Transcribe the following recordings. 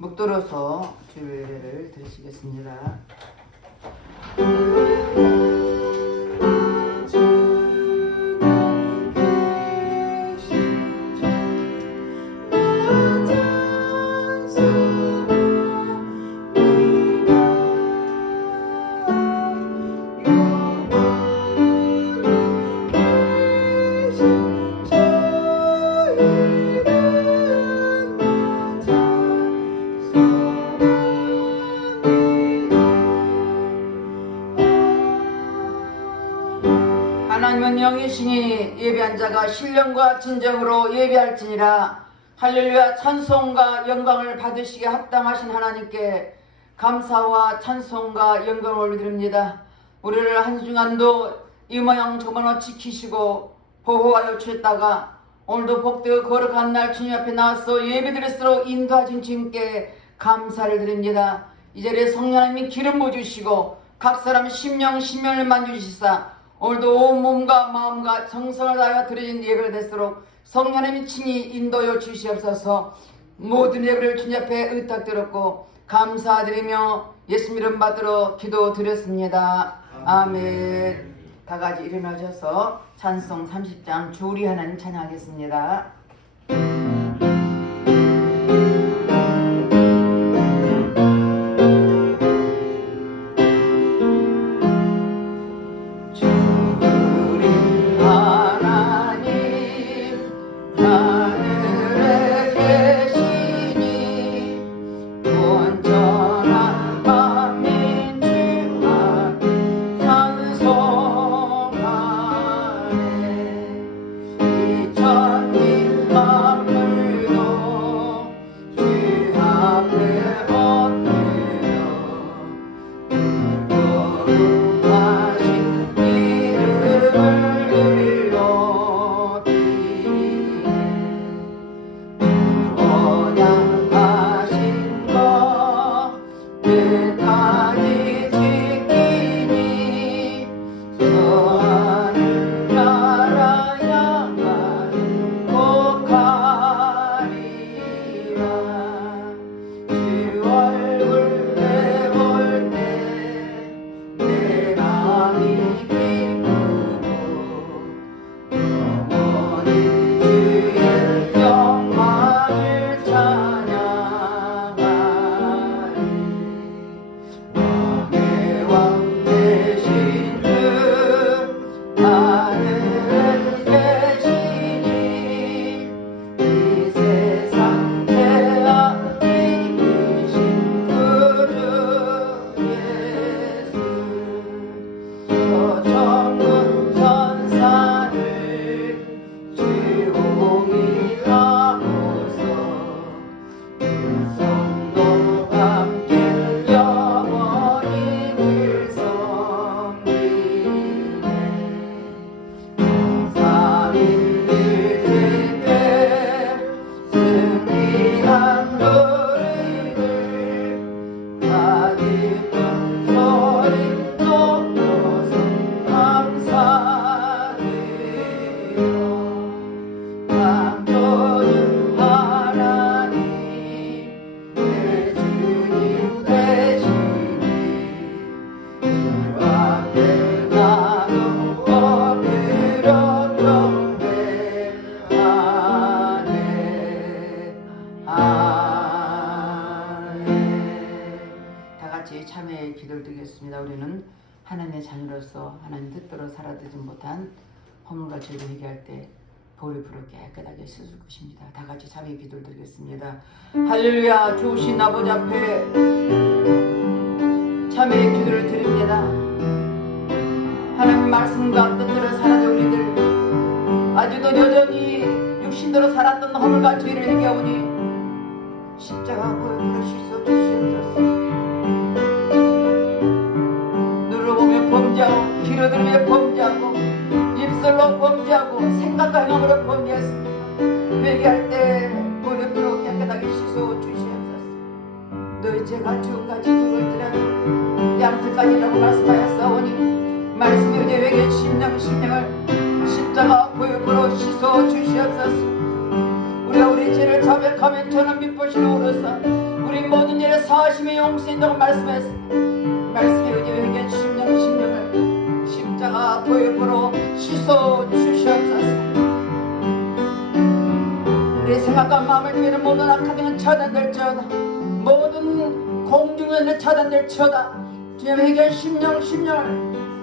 묵들어서 주일 예배를 드리시겠습니다. 하나님은 영이시니 예배한 자가 신령과 진정으로 예배할지니라. 할렐루야. 찬송과 영광을 받으시기에 합당하신 하나님께 감사와 찬송과 영광을 올려드립니다. 우리를 한 주간도 이 모양 저 모양 지키시고 보호하여 주셨다가 오늘도 복되어 거룩한 날 주님 앞에 나와서 예배드릴수록 인도하신 주님께 감사를 드립니다. 이 자리에 성령 하나님이 기름 부어주시고 각 사람 심령을 만져주시사 오늘도 온 몸과 마음과 정성을 다하여 드려진 예배가 될수록 성령 하나님이 친히 인도하여 주시옵소서. 모든 예배를 주님 앞에 의탁드렸고 감사드리며 예수 이름 받들어 기도드렸습니다. 아멘. 다같이 일어나셔서 찬송 30장 주 우리 하나님 찬양하겠습니다. 참회의 기도를 드리겠습니다. 우리는 하나님의 자녀로서 하나님 뜻대로 살아들지 못한 허물과 죄를 회개할 때 보혈 불을 깨끗하게 씻을 것입니다. 다 같이 참회의 기도를 드리겠습니다. 할렐루야. 좋으신 아버지 앞에 참회의 기도를 드립니다. 하나님 말씀과 뜻대로 살아온 우리들 아직도 여전히 육신대로 살았던 허물과 죄를 회개하오니 십자가 보혈 불을 씻어 주시옵소서. 범죄하고 귀로 들으며 범죄하고 입술로 범죄하고 생각과 행함으로 범죄했습니다. 회개할 때 보혈 불로 깨끗하게 씻어 주시옵소서. 너희 죄가 주까지 죽을지라도 양태까지라고 말씀하였사오니 말씀이 어제 회개 심령을 십자가 보혈 불로 씻어 주시옵소서. 우리가 우리 죄를 자백하면 저는 미쁘시는 오로사 우리 모든 일에 사하심의 용서인다고 말씀했습니다. 말씀에 의지해 회개한 심령을 십자가 보혈로 씻어 주시옵소서. 우리의 생각과 마음을 피하는 모든 악한 등은 차단될지어다. 모든 공중연은 차단될지어다. 주님 회개한 심령을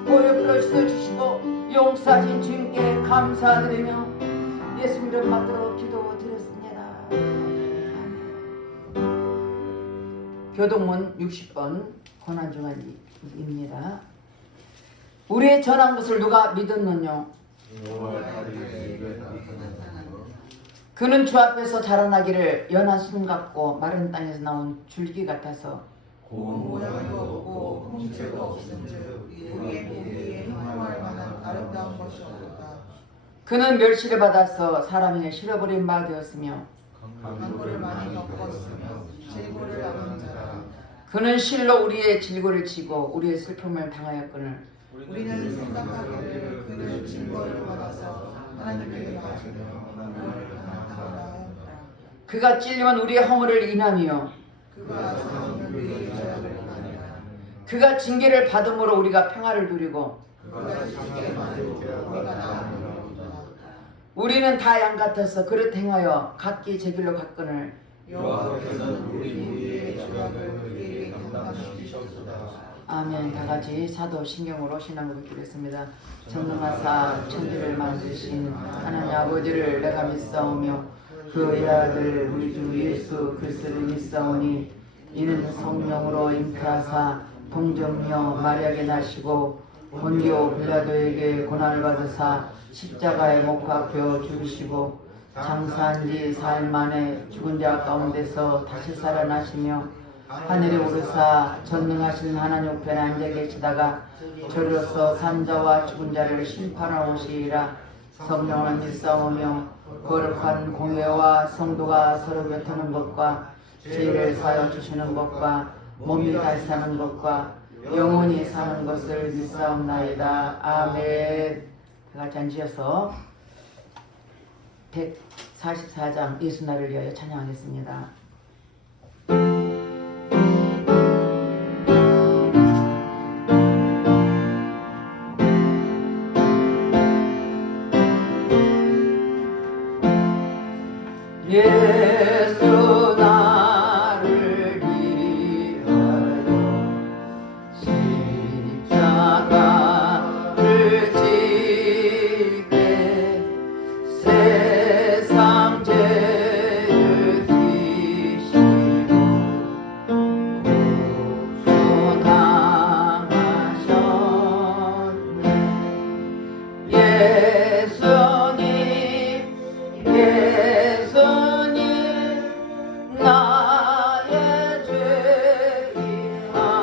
보혈로 씻어 주시고 용서하신 주님께 감사드리며 예수님 이름 받들어 기도드렸습니다. 교동문 60번 고난중간입니다. 우리의 전한 것을 누가 믿었느뇨? 그는 주 앞에서 자라나기를 연한 순 같고 마른 땅에서 나온 줄기 같아서 고운 모양도 없고 형체도 없은즉 우리의 보기에 행할 만한 아름다운 것이 없다. 그는 멸시를 받아서 사람에게 실어버린 바 되었으며 강고를 많이 겪었으며 질고를 당한 자라. 그는 실로 우리의 질고를 지고 우리의 슬픔을 당하였거늘 우리는 생각하기를 그는 징벌을 받아서 하나님께 바치며 하나님을 당하였다. 그가 찔리면 우리의 허물을 인하며 그가 상하면 우리의 죄악을 인하며 그가 징계를 받음으로 우리가 평화를 누리고 그가 지게 받음으로 우리가 나음을 얻었다. 우리는 다 양 같아서 그릇 행하여 각기 제 길로 갔거늘 여호와께서는 우리의 죄악을 우리에게 감당시키셨도다. 아멘. 다같이 사도신경으로 신앙 고백드리겠습니다. 전능하사 천지를 만드신 하나님 아버지를 내가 믿사오며 그의 아들 우리 주 예수 그리스도를 믿사오니 이는 성령으로 잉태하사 동정녀 마리아에게 나시고 본디오 빌라도에게 고난을 받으사 십자가에 못 박혀 죽으시고 장사한 지 4일 만에 죽은 자 가운데서 다시 살아나시며 하늘에 오르사 전능하신 하나님 우편에 앉아 계시다가 저리로서 산자와 죽은 자를 심판하러 오시리라. 성령을 믿사오며 거룩한 공회와 성도가 서로 곁하는 것과 죄를 사하여 주시는 것과 몸이 다시 사는 것과 영원히 사는 것을 믿사옵나이다. 아멘. 같이 앉으셔서 144장 예수나를 위하여 찬양하겠습니다. 예수 나를 위하여 십자가를 지게 세상 죄를 지시고 고소당하셨네. 예수님 나의 죄 인하여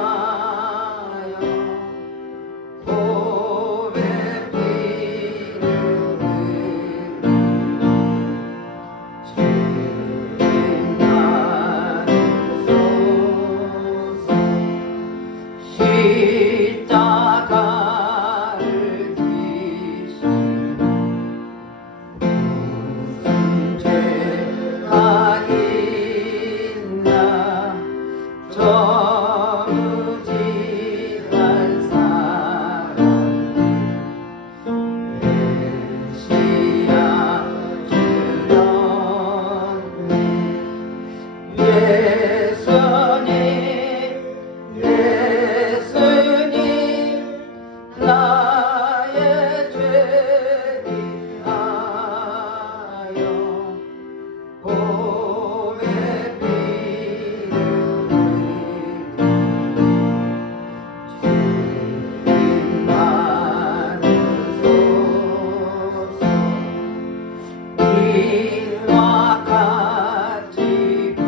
보배 피를 흘리고 죄인 받으소서. 십자가를 지시고 무슨 죄가 있나 저무지한 사람 메시아 주였네. 예수님 나의 죄 인하여 보배 피를 흘리고 죄인 받으소서. 이와 같이 부르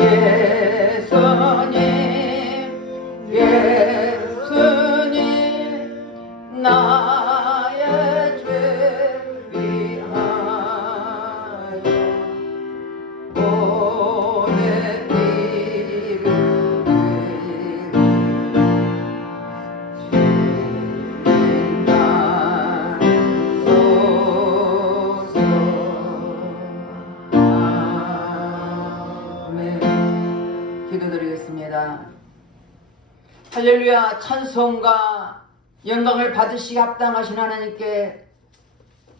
예수님 예수님 나의 죄를 위하여 보내 피를 기도드리겠습니다. 할렐루야. 찬송과 영광을 받으시기 합당하신 하나님께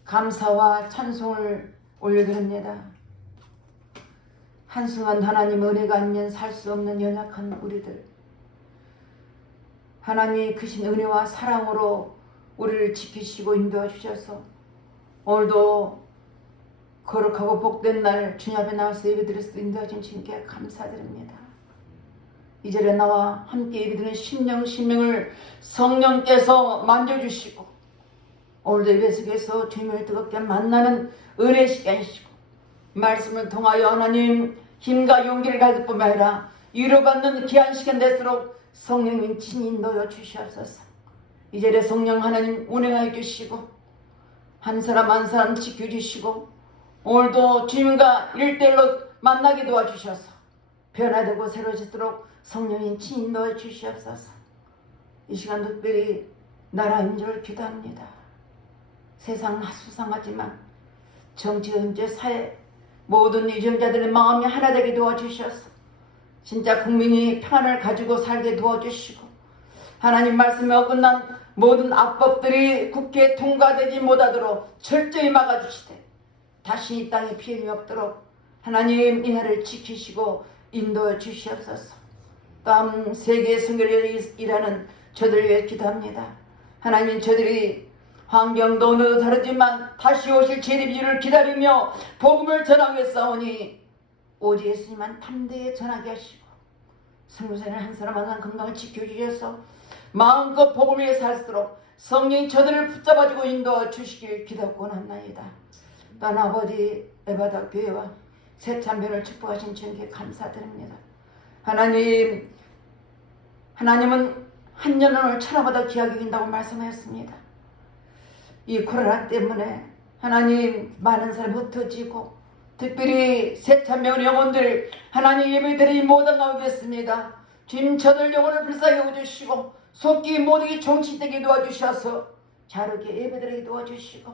감사와 찬송을 올려드립니다. 한순간 하나님 은혜가 아니면 살 수 없는 연약한 우리들, 하나님의 크신 은혜와 사랑으로 우리를 지키시고 인도해 주셔서 오늘도 거룩하고 복된 날 주님 앞에 나와서 예배드릴 수 인도하신 주님께 감사드립니다. 이 자리에 나와 함께 예배드리는 심령을 성령께서 만져주시고 오늘도 예배 속에서 주님을 뜨겁게 만나는 은혜 시간이시고 말씀을 통하여 하나님 힘과 용기를 가질 뿐만 아니라 위로받는 귀한 시간 될수록 성령님 친히 인도해 주시옵소서. 이 자리에 성령 하나님 운행하여 주시고 한 사람 한 사람 지켜주시고 오늘도 주님과 일대일로 만나게 도와주셔서 변화되고 새로워지도록 성령님 친히 인도해 주시옵소서. 이 시간 특별히 나라 임재를 기도합니다. 세상은 수상하지만 정치, 경제, 사회 모든 유전자들의 마음이 하나 되게 도와주셔서 진짜 국민이 평안을 가지고 살게 도와주시고 하나님 말씀에 어긋난 모든 악법들이 국회에 통과되지 못하도록 철저히 막아주시되 다시 이 땅에 피해이 없도록 하나님 이 나라를 지키시고 인도해 주시옵소서. 다음 세계 선교를 일하는 저들 위해 기도합니다. 하나님 저들이 환경도 어느 다르지만 다시 오실 재림주를 기다리며 복음을 전하게 싸우니 오직 예수님만 담대히 전하게 하시고 성도생을 한 사람 한 사람 건강을 지켜주셔서 마음껏 복음을 위해 살수록 성령이 저들을 붙잡아주고 인도해 주시길 기도하고 원합나이다. 또한 아버지 에바다 교회와 새참변을 축복하신 주님께 감사드립니다. 하나님은 한 년을 천하보다 귀하게 여긴다고 말씀하셨습니다. 이 코로나 때문에 하나님 많은 사람이 흩어지고 특별히 새참변 영혼들 하나님 예배드리지 못한 가운데 있습니다. 주님 저들 영혼을 불쌍히 여겨주시고 속기 모두게 정치되게 도와주셔서 자르게 예배드리게 도와주시고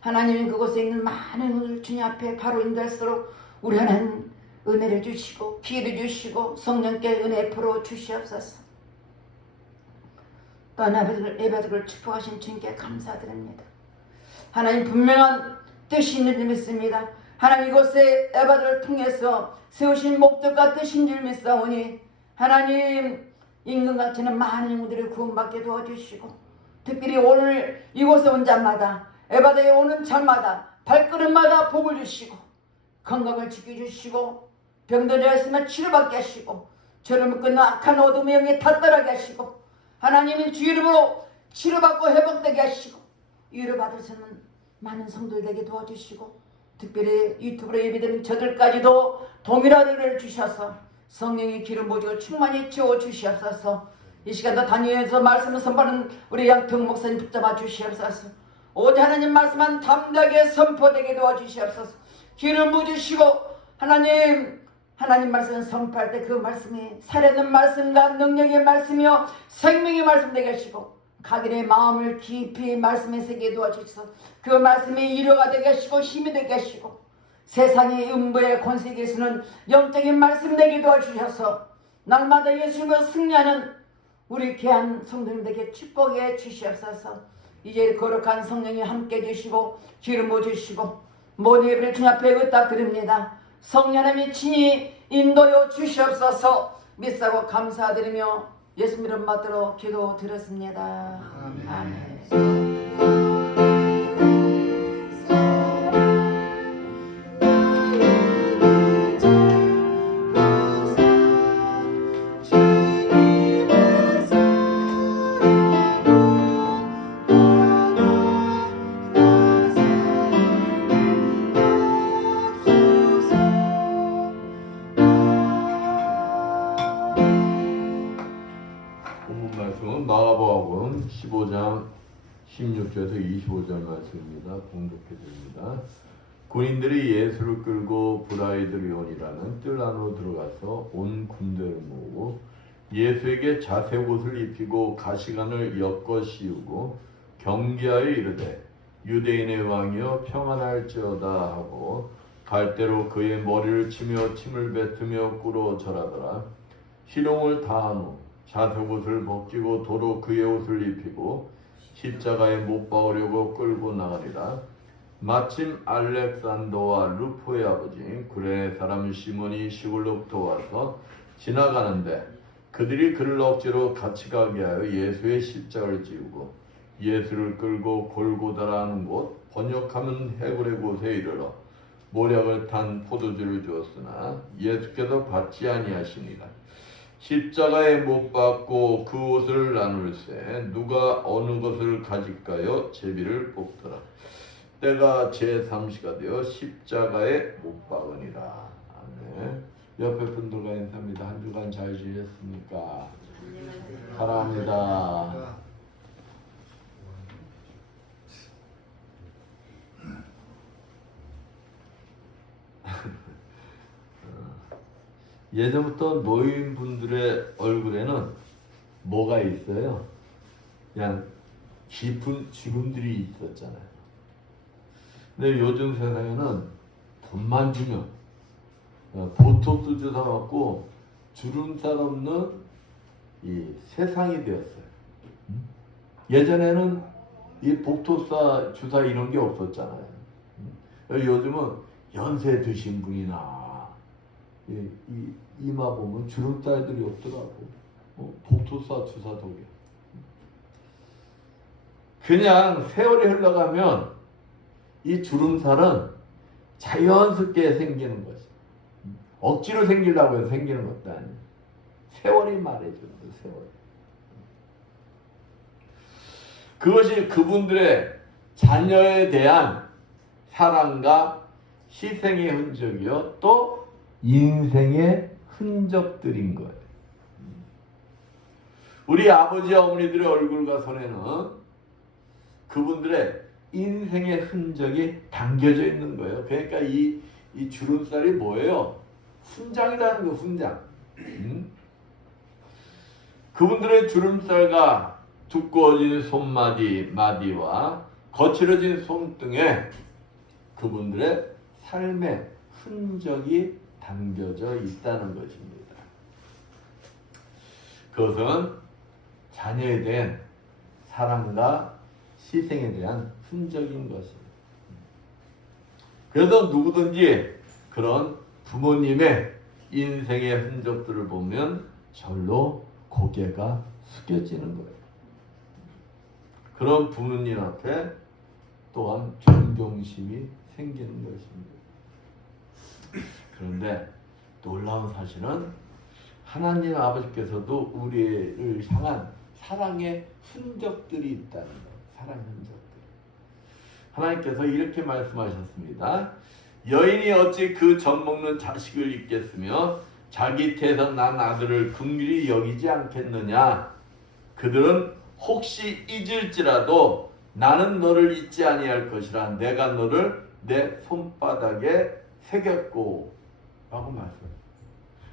하나님 그곳에 있는 많은 오늘 주님 앞에 바로 인도할수록 우리 하나님 은혜를 주시고 기회를 주시고 성령께 은혜 풀어 주시옵소서. 또한 예배들을 축복하신 주님께 감사드립니다. 하나님 분명한 뜻이 있는 줄 믿습니다. 하나님 이곳에 에바들을 통해서 세우신 목적과 뜻인 줄 믿사오니 하나님 임금같이 많은 영혼들을 구원받게 도와주시고 특별히 오늘 이곳에 온 자마다 에바다에 오는 자마다 발걸음마다 복을 주시고 건강을 지켜주시고 병들어 있으면 치료받게 하시고 저를 묶은 악한 어둠의 영에 닫달하게 하시고 하나님의 주 이름으로 치료받고 회복되게 하시고 위로받을 수 있는 많은 성도들에게 도와주시고 특별히 유튜브로 예배드린 저들까지도 동일한 은혜를 주셔서 성령의 기름 부어주고 충만히 채워주시옵소서. 이 시간도 다니엘서 말씀을 선포하는 우리 양평 목사님 붙잡아 주시옵소서. 오직 하나님 말씀만 담대하게 선포되게 도와주시옵소서. 기름 부어주시고 하나님 말씀을 선포할 때 그 말씀이 살아있는 말씀과 능력의 말씀이요 생명의 말씀 되게 하시고 각인의 마음을 깊이 말씀에 새기게 도와주셔서 그 말씀이 위로가 되게 하시고 힘이 되게 하시고 세상의 음부의 권세계에서는 영적인 말씀 되게 도와주셔서 날마다 예수님을 승리하는 우리 귀한 성도님들에게 축복해 주시옵소서. 이제 거룩한 성령이 함께 해주시고 기름 부어주시고 모든 예배를 주님 앞에 의탁드립니다. 성령님이 친히 인도여 주시옵소서. 믿사고 감사드리며 예수 이름 받들어 기도 드렸습니다. 아멘. 말씀은 마가복음 15장 16절에서 25절 말씀입니다. 봉독해 드립니다. 군인들이 예수를 끌고 브라이드리온이라는 뜰 안으로 들어가서 온 군대를 모으고 예수에게 자색 옷을 입히고 가시관을 엮어 씌우고 경계하여 이르되 유대인의 왕이여 평안할지어다 하고 갈대로 그의 머리를 치며 침을 뱉으며 꿇어 절하더라. 희롱을 다한 후 자색 옷을 벗기고 도로 그의 옷을 입히고 십자가에 못 박으려고 끌고 나가리라. 마침 알렉산더와 루포의 아버지 구레네 사람 시몬이 시골로부터 와서 지나가는데 그들이 그를 억지로 같이 가게 하여 예수의 십자가를 지우고 예수를 끌고 골고다라는 곳 번역하면 헤브리 곳에 이르러 모략을 탄 포도주를 주었으나 예수께서 받지 아니하시니라. 십자가에 못 박고 그 옷을 나눌세 누가 어느 것을 가질까요? 제비를 뽑더라. 때가 제3시가 되어 십자가에 못 박으니라. 아멘. 옆에 분들과 인사합니다. 한 주간 잘 지냈습니까? 사랑합니다. 예전부터 노인분들의 얼굴에는 뭐가 있어요? 그냥 깊은 주름들이 있었잖아요. 근데 요즘 세상에는 돈만 주면 보톡스 주사 맞고 주름살 없는 이 세상이 되었어요. 예전에는 이 복토사 주사 이런 게 없었잖아요. 요즘은 연세 드신 분이나 이마 보면 주름살들이 없더라고. 복토사 주사 덕에. 그냥 세월이 흘러가면 이 주름살은 자연스럽게 생기는 것이. 억지로 생기려고 해서 생기는 것도 아니에요. 세월이 말해주는 거예요. 세월. 그것이 그분들의 자녀에 대한 사랑과 희생의 흔적이요 또 인생의 흔적들인 거예요. 우리 아버지 어머니들의 얼굴과 손에는 그분들의 인생의 흔적이 담겨져 있는 거예요. 그러니까 이 주름살이 뭐예요? 훈장이라는 거, 훈장. 그분들의 주름살과 두꺼워진 손마디와 거칠어진 손등에 그분들의 삶의 흔적이 담겨져 있다는 것입니다. 그것은 자녀에 대한 사랑과 희생에 대한 흔적인 것입니다. 그래서 누구든지 그런 부모님의 인생의 흔적들을 보면 절로 고개가 숙여지는 거예요. 그런 부모님 앞에 또한 존경심이 생기는 것입니다. 그런데 놀라운 사실은 하나님 아버지께서도 우리를 향한 사랑의 흔적들이 있다는 거예요. 사랑의 흔적들. 하나님께서 이렇게 말씀하셨습니다. 여인이 어찌 그 젖 먹는 자식을 잊겠으며 자기 태에서 난 아들을 긍휼히 여기지 않겠느냐. 그들은 혹시 잊을지라도 나는 너를 잊지 아니할 것이라. 내가 너를 내 손바닥에 새겼고 라고 말씀해요.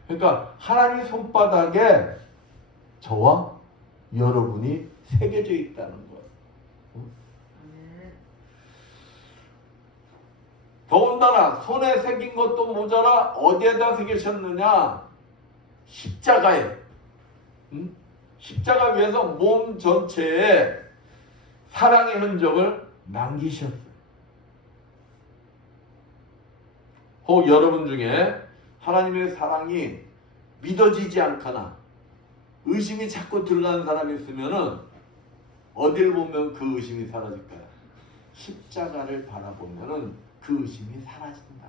그러니까 하나님 손바닥에 저와 여러분이 새겨져 있다는 거예요. 더군다나 손에 새긴 것도 모자라 어디에다 새기셨느냐? 십자가에. 십자가 위에서 몸 전체에 사랑의 흔적을 남기셨어요. 혹 여러분 중에 하나님의 사랑이 믿어지지 않거나 의심이 자꾸 들어가는 사람이 있으면은 어딜 보면 그 의심이 사라질까요? 십자가를 바라보면은 그 의심이 사라진다.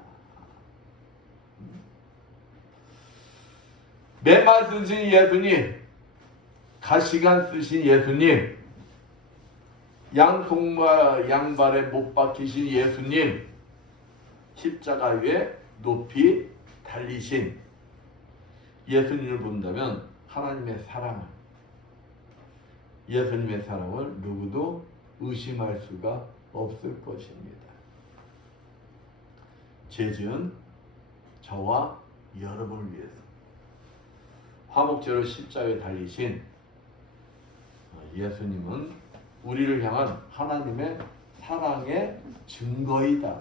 매만 쓰신 예수님, 가시관 쓰신 예수님, 양손과 양발에 못 박히신 예수님, 십자가 위에 높이 달리신 예수님을 본다면 하나님의 사랑을 예수님의 사랑을 누구도 의심할 수가 없을 것입니다. 죄 지은 저와 여러분을 위해서 화목제로 십자가에 달리신 예수님은 우리를 향한 하나님의 사랑의 증거이다.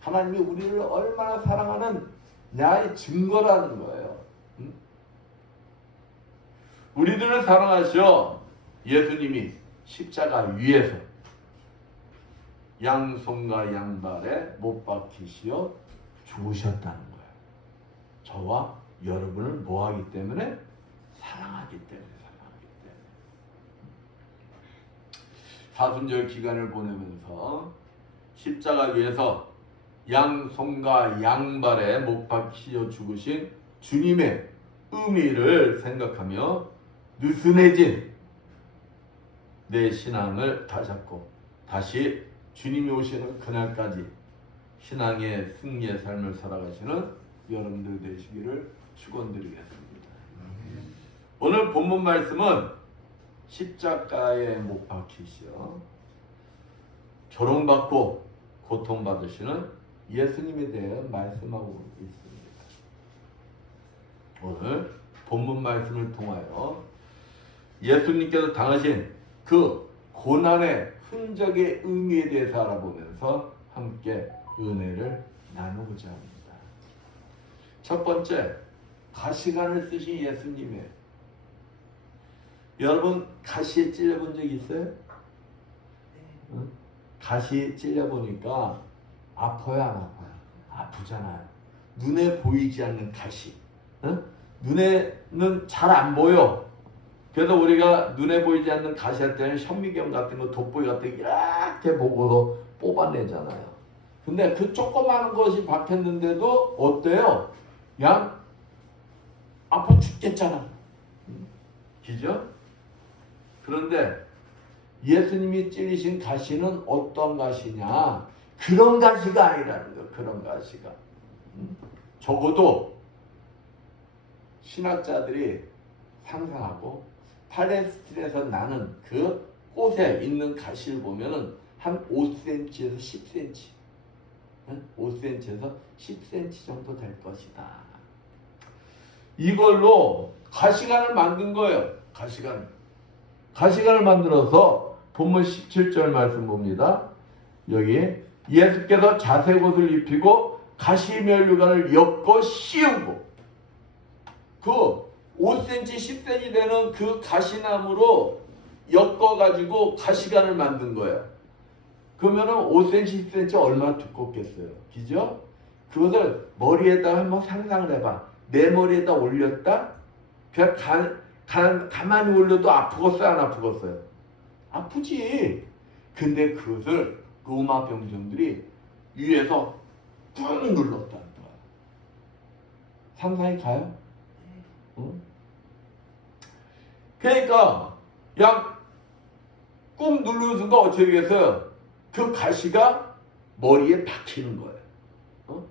하나님이 우리를 얼마나 사랑하는 나의 증거라는 거예요. 우리들을 사랑하셔 예수님이 십자가 위에서 양손과 양발에 못 박히시어 죽으셨다는 거예요. 저와 여러분을 뭐하기 때문에? 사랑하기 때문에. 사순절 기간을 보내면서 십자가 위에서 양손과 양발에 못 박히어 죽으신 주님의 의미를 생각하며 느슨해진 내 신앙을 다잡고 다시 주님이 오시는 그날까지 신앙의 승리의 삶을 살아가시는 여러분들 되시기를 축원드리겠습니다. 오늘 본문 말씀은 십자가에 못 박히시어 조롱받고 고통받으시는 예수님에 대해 말씀하고 있습니다. 오늘 본문 말씀을 통하여 예수님께서 당하신 그 고난의 흔적의 의미에 대해서 알아보면서 함께 은혜를 나누고자 합니다. 첫 번째, 가시관을 쓰신 예수님의 여러분 가시에 찔려본 적 있어요? 응? 가시 찔려보니까 아파요 안 아파요? 아프잖아요. 눈에 보이지 않는 가시. 응? 눈에는 잘 안 보여. 그래서 우리가 눈에 보이지 않는 가시 할 때는 현미경 같은 거 돋보기 같은 거 이렇게 보고서 뽑아내잖아요. 근데 그 조그마한 것이 박혔는데도 어때요? 그냥 아파 죽겠잖아. 그죠? 그런데 예수님이 찔리신 가시는 어떤 가시냐? 그런 가시가 아니라는 거예요. 그런 가시가. 적어도 신학자들이 상상하고 팔레스틴에서 나는 그 꽃에 있는 가시를 보면은 한 5cm에서 10cm, 5cm에서 10cm 정도 될 것이다. 이걸로 가시관을 만든 거예요. 가시관을 만들어서 본문 17절 말씀 봅니다. 여기 예수께서 자색 옷을 입히고 가시면류관을 엮어 씌우고 그 5cm, 10cm 되는 그 가시나무로 엮어가지고 가시관을 만든 거예요. 그러면은 5cm, 10cm 얼마나 두껍겠어요. 그죠? 그것을 머리에다가 한번 상상을 해봐. 내 머리에다 올렸다? 그냥 가만히 올려도 아프겠어요? 안 아프겠어요? 아프지. 근데 그것을 로마 병정들이 위에서 꾹 눌렀다는 거야. 상상이 가요? 응? 그러니까 그냥 꾹 누르는 순간 어떻게 되겠어요? 그 가시가 머리에 박히는 거예요.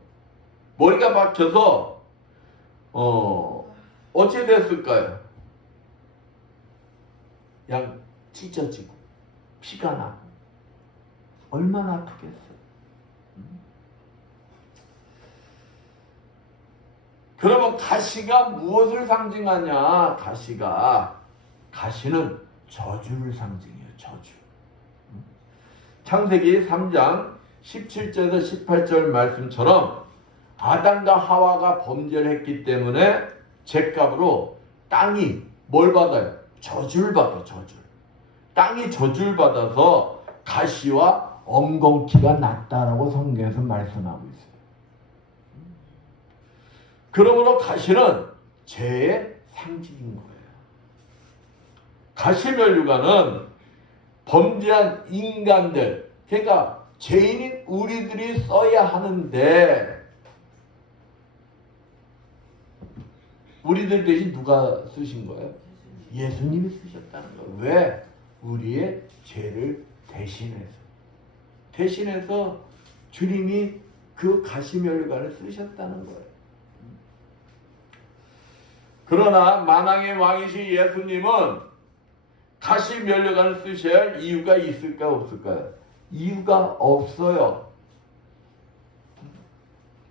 머리가 박혀서 어떻게 됐을까요? 그냥 찢어지고 피가 나고 얼마나 아프겠어요. 그러면 가시가 무엇을 상징하냐? 가시는 저주를 상징해요. 저주. 창세기 3장 17절에서 18절 말씀처럼 아담과 하와가 범죄를 했기 때문에 죄값으로 땅이 뭘 받아요? 저주를 받아요. 땅이 저주를 받아서 가시와 엉겅퀴가 났다라고 성경에서 말씀하고 있어요. 그러므로 가시는 죄의 상징인 거예요. 가시면류관은 범죄한 인간들, 그러니까 죄인인 우리들이 써야 하는데 우리들 대신 누가 쓰신 거예요? 예수님이 쓰셨다는 거예요. 왜? 우리의 죄를 대신해서 주님이 그 가시면류관을 쓰셨다는 거예요. 그러나 만왕의 왕이신 예수님은 가시 면류관을 쓰셔야 할 이유가 있을까요, 없을까요? 이유가 없어요.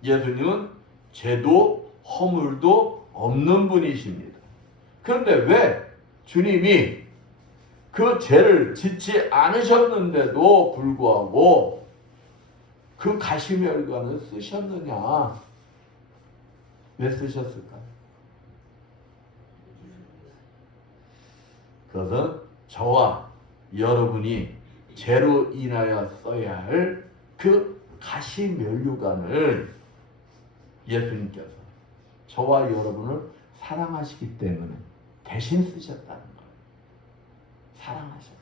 예수님은 죄도 허물도 없는 분이십니다. 그런데 왜 주님이 그 죄를 짓지 않으셨는데도 불구하고 그 가시면류관을 쓰셨느냐? 왜 쓰셨을까요? 그것은 저와 여러분이 죄로 인하여 써야 할 그 가시면류관을 예수님께서 저와 여러분을 사랑하시기 때문에 대신 쓰셨다는 거예요. 사랑하셨어요.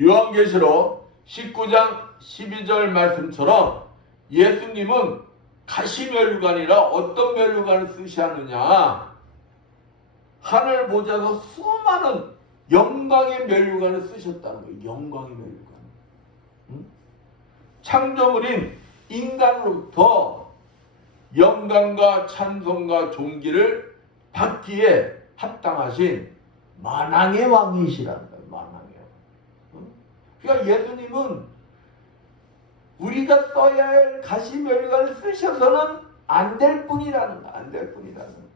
요한계시록 19장 12절 말씀처럼 예수님은 가시면류관이라 어떤 면류관을 쓰시느냐? 하늘 보좌에서 수많은 영광의 면류관을 쓰셨다는 거예요. 영광의 면류관. 창조물인 인간으로부터 영광과 찬송과 존귀를 받기에 합당하신 만왕의 왕이시라는 거예요. 만왕의 왕. 그러니까 예수님은 우리가 써야 할 가시면류관을 쓰셔서는 안 될 뿐이라는 거, 안 될 뿐이라는 거.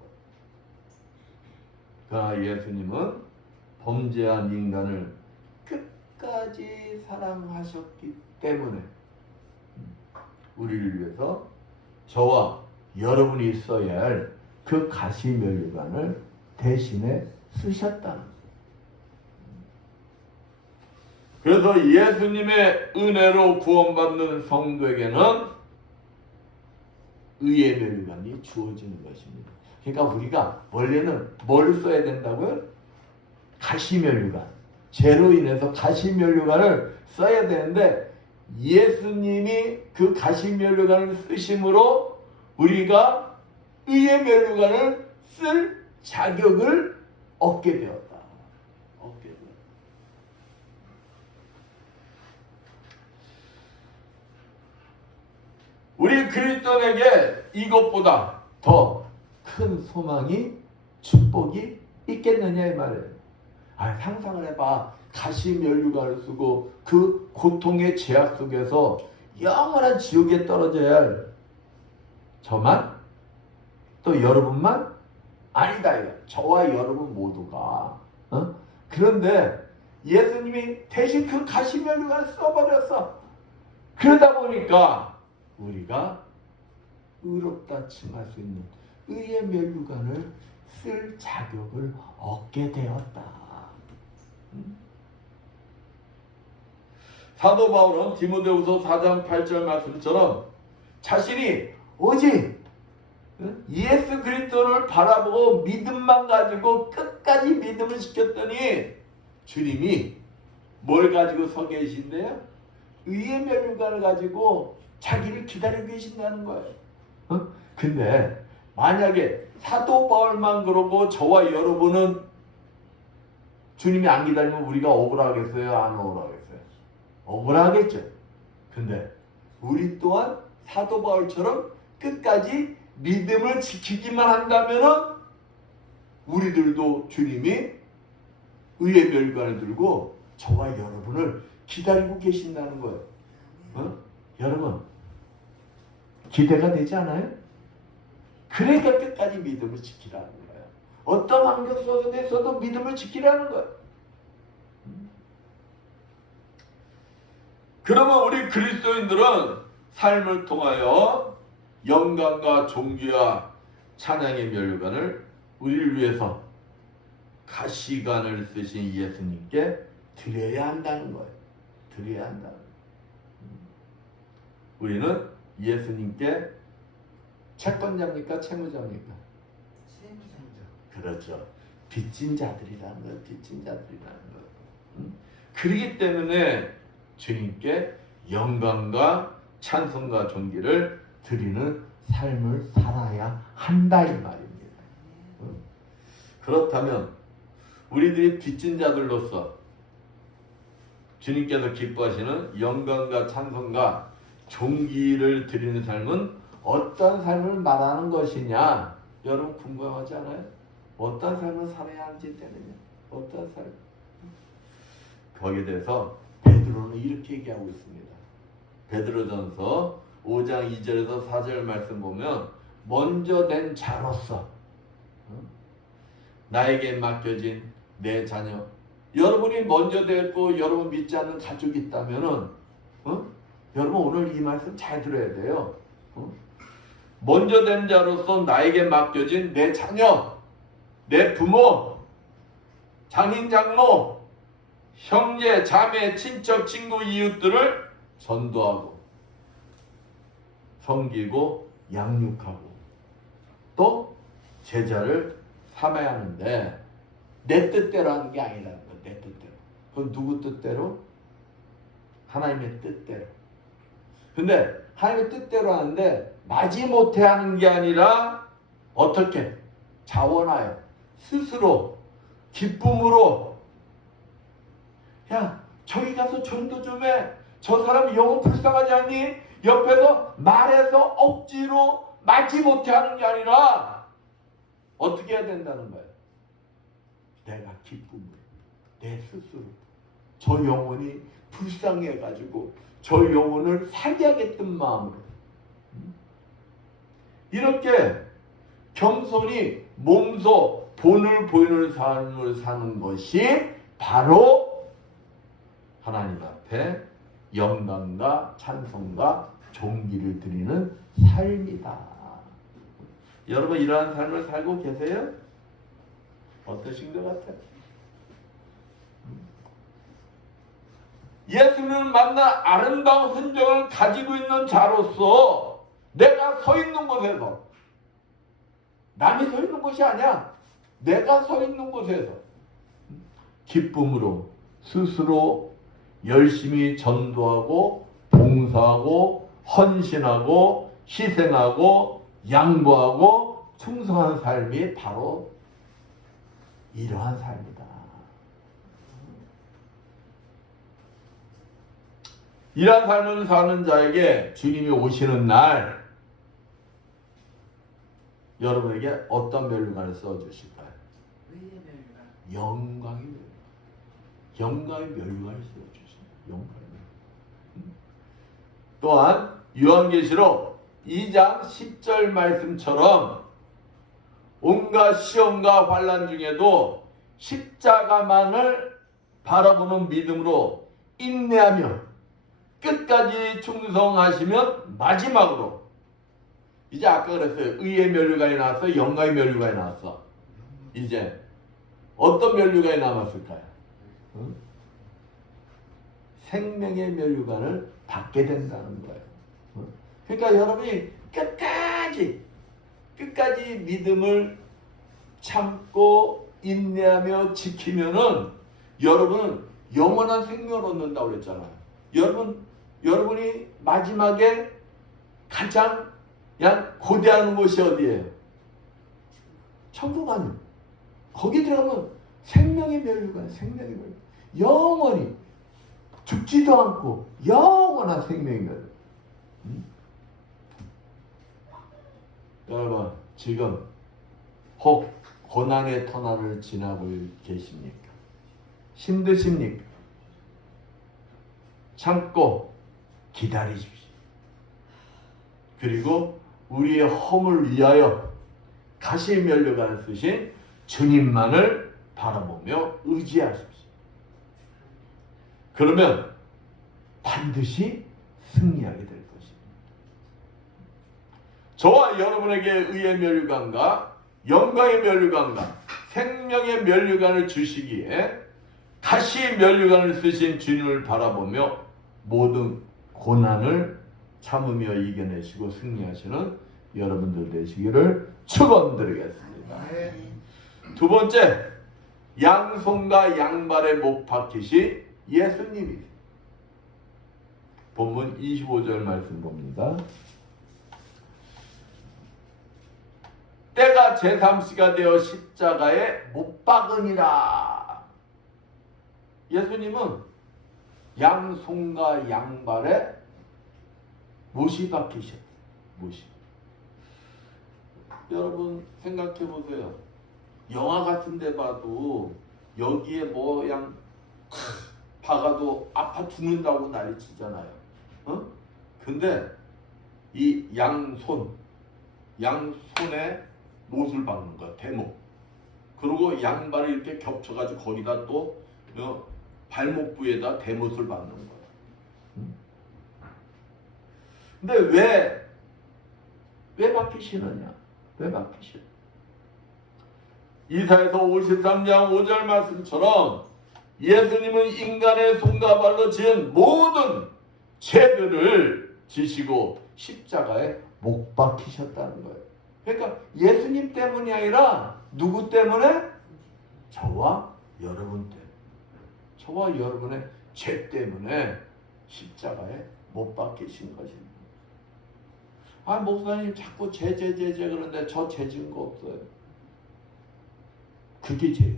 그러나 예수님은 범죄한 인간을 끝까지 사랑하셨기 때문에 우리를 위해서 저와 여러분이 써야 할 그 가시면류관을 대신에 쓰셨다는 거예요. 그래서 예수님의 은혜로 구원받는 성도에게는 의의 면류관이 주어지는 것입니다. 그러니까 우리가 원래는 뭘 써야 된다고요? 가시면류관. 죄로 인해서 가시면류관을 써야 되는데 예수님이 그 가시면류관을 쓰심으로 우리가 의의 면류관을 쓸 자격을 얻게 되었다. 우리 그리스도인에게 이것보다 더 큰 소망이 축복이 있겠느냐 이 말이에요. 상상을 해봐. 가시면류관을 쓰고 그 고통의 제약 속에서 영원한 지옥에 떨어져야 할 저만? 또 여러분만? 아니다 이거. 저와 여러분 모두가. 그런데 예수님이 대신 그 가시면류관을 써버렸어. 그러다 보니까 우리가 의롭다 칭할 수 있는 의의 면류관을 쓸 자격을 얻게 되었다. 사도 바울은 디모데후서 4장 8절 말씀처럼 자신이 오직 예수 그리스도를 바라보고 믿음만 가지고 끝까지 믿음을 지켰더니 주님이 뭘 가지고 서 계신대요? 의의 면류관을 가지고 자기를 기다리고 계신다는 거예요. 근데 만약에 사도 바울만 그러고 저와 여러분은 주님이 안 기다리면 우리가 억울하겠어요? 안 억울하겠어요? 억울하겠죠. 근데 우리 또한 사도 바울처럼 끝까지 믿음을 지키기만 한다면은 우리들도 주님이 의의 면류관을 들고 저와 여러분을 기다리고 계신다는 거예요. 여러분 기대가 되지 않아요? 그러니까 끝까지 믿음을 지키라는 거예요. 어떤 환경 속에서도 믿음을 지키라는 거예요. 그러면 우리 그리스도인들은 삶을 통하여 영광과 존귀와 찬양의 면류관을 우리를 위해서 가시관을 쓰신 예수님께 드려야 한다는 거예요. 드려야 한다는 거예요. 우리는 예수님께 채권자입니까? 채무자입니까? 그렇죠. 빚진 자들이라는 거예요. 빚진 자들이라는 거예요. 그렇기 때문에 주님께 영광과 찬송과 존귀를 드리는 삶을 살아야 한다 이 말입니다. 그렇다면 우리들이 빚진 자들로서 주님께서 기뻐하시는 영광과 찬송과 존귀를 드리는 삶은 어떤 삶을 말하는 것이냐? 여러분 궁금하지 않아요? 어떤 삶을 살아야 할지 되느냐? 어떤 삶? 거기에 대해서 베드로는 이렇게 얘기하고 있습니다. 베드로전서 5장 2절에서 4절 말씀 보면 먼저 된 자로서 나에게 맡겨진 내 자녀, 여러분이 먼저 됐고 여러분 믿지 않는 가족이 있다면은 여러분 오늘 이 말씀 잘 들어야 돼요. 먼저 된 자로서 나에게 맡겨진 내 자녀, 내 부모, 장인 장모, 형제, 자매, 친척, 친구, 이웃들을 전도하고 섬기고 양육하고 또 제자를 삼아야 하는데 내 뜻대로 하는 게 아니라는 거야. 내 뜻대로. 그건 누구 뜻대로? 하나님의 뜻대로. 근데 하나님의 뜻대로 하는데 마지못해 하는 게 아니라 어떻게? 자원하여 스스로 기쁨으로 야 저기 가서 전도 좀 해. 저 사람 영혼 불쌍하지 않니? 옆에서 말해서 억지로 마지못해 하는 게 아니라 어떻게 해야 된다는 거예요? 내가 기쁨으로 내 스스로 저 영혼이 불쌍해가지고 저 영혼을 살려야겠던 마음으로 이렇게 겸손히 몸소 본을 보이는 삶을 사는 것이 바로 하나님 앞에 영광과 찬송과 존귀를 드리는 삶이다. 여러분 이러한 삶을 살고 계세요? 어떠신 것 같아요? 예수님을 만나 아름다운 흔적을 가지고 있는 자로서 내가 서 있는 곳에서 남이 서 있는 곳이 아니야. 내가 서 있는 곳에서 기쁨으로 스스로 열심히 전도하고 봉사하고 헌신하고 희생하고 양보하고 충성한 삶이 바로 이러한 삶이다. 이러한 삶을 사는 자에게 주님이 오시는 날 여러분에게 어떤 면류관을 써주실까요? 영광의 면류관. 영광의 면류관을 써주십니다. 영광의 면류관. 또한 요한계시록 2장 10절 말씀처럼 온갖 시험과 환난 중에도 십자가만을 바라보는 믿음으로 인내하며 끝까지 충성하시면 마지막으로 이제 아까 그랬어요. 의의 면류관이 나왔어. 영광의 면류관이 나왔어. 이제 어떤 면류관이 남았을까요? 응? 생명의 면류관을 받게 된다는 거예요. 응? 그러니까 여러분이 끝까지 믿음을 참고 인내하며 지키면은 여러분은 영원한 생명을 얻는다고 그랬잖아요. 여러분이 마지막에 가장 고대하는 곳이 어디예요? 천국 아니에요. 거기 들어가면 생명의 면류관, 생명의 면류관. 영원히 죽지도 않고 영원한 생명의 면류관. 여러분 지금 혹 고난의 터널을 지나고 계십니까? 힘드십니까? 참고 기다리십시오. 그리고 우리의 허물 위하여 가시의 면류관을 쓰신 주님만을 바라보며 의지하십시오. 그러면 반드시 승리하게 될 것입니다. 저와 여러분에게 의의 면류관과 영광의 면류관과 생명의 면류관을 주시기에 가시의 면류관을 쓰신 주님을 바라보며 모든 고난을 참으며 이겨내시고 승리하시는 여러분들 되시기를 축원드리겠습니다. 두 번째, 양손과 양발에 못 박히신 예수님이세요. 본문 25절 말씀 봅니다. 때가 제3시가 되어 십자가에 못 박으니라. 예수님은 양손과 양발에 못이 박히셨어요. 못이. 여러분 생각해 보세요. 영화 같은 데 봐도 여기에 뭐 그냥 박아도 아파 죽는다고 난리치잖아요. 어? 근데 이 양손에 못을 박는 거야. 대목. 그리고 양발을 이렇게 겹쳐가지고 거기다 또 발목 부에다 대못을 박는 거야. 근데 왜 박기 싫으냐? 왜 박기 싫어? 이사야서 53장 5절 말씀처럼 예수님은 인간의 손과 발로 지은 모든 죄들을 지시고 십자가에 못 박히셨다는 거예요. 그러니까 예수님 때문이 아니라 누구 때문에? 저와 여러분 때문에. 저와 여러분의 죄 때문에 십자가에 못 박히신 것입니다. 아, 목사님 자꾸 죄 그러는데 저 죄 지은 거 없어요. 그게 죄예요.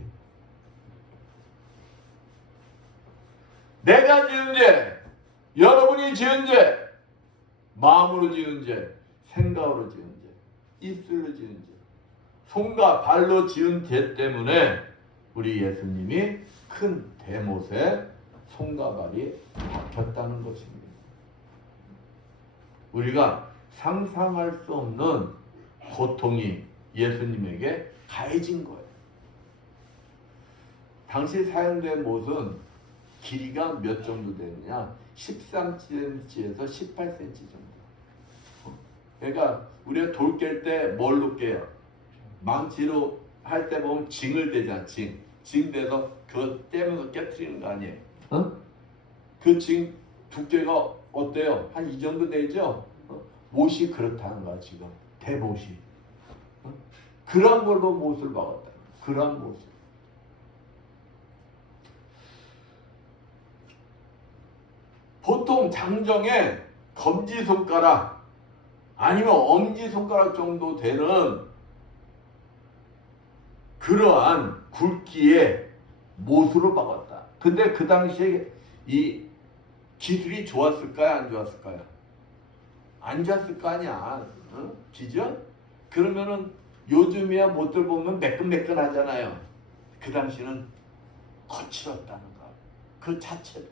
내가 지은 죄, 여러분이 지은 죄, 마음으로 지은 죄, 생각으로 지은 죄, 입술로 지은 죄, 손과 발로 지은 죄 때문에 우리 예수님이 큰 대못에 손과 발이 박혔다는 것입니다. 우리가 상상할 수 없는 고통이 예수님에게 가해진 거예요. 당시 사용된 못은 길이가 몇 정도 되느냐? 13cm에서 18cm 정도. 그러니까 우리가 돌 깰 때 뭘로 깨요? 망치로 할 때 보면 징을 대잖아. 징 대서 그거 떼면서 깨트리는 거 아니에요? 그 징 두께가 어때요? 한 이 정도 되죠? 못이 그렇다는 거야 지금. 대못이. 그런 걸로 못을 박았다. 그런 못을. 보통 장정에 검지손가락 아니면 엄지손가락 정도 되는 그러한 굵기의 못으로 박았다. 근데 그 당시에 이 기술이 좋았을까요? 안 좋았을까요? 안 좋았을 거 아니야. 기죠? 그러면은 요즘이야 못들 보면 매끈매끈 하잖아요. 그 당시는 거칠었다는 거. 그 자체로.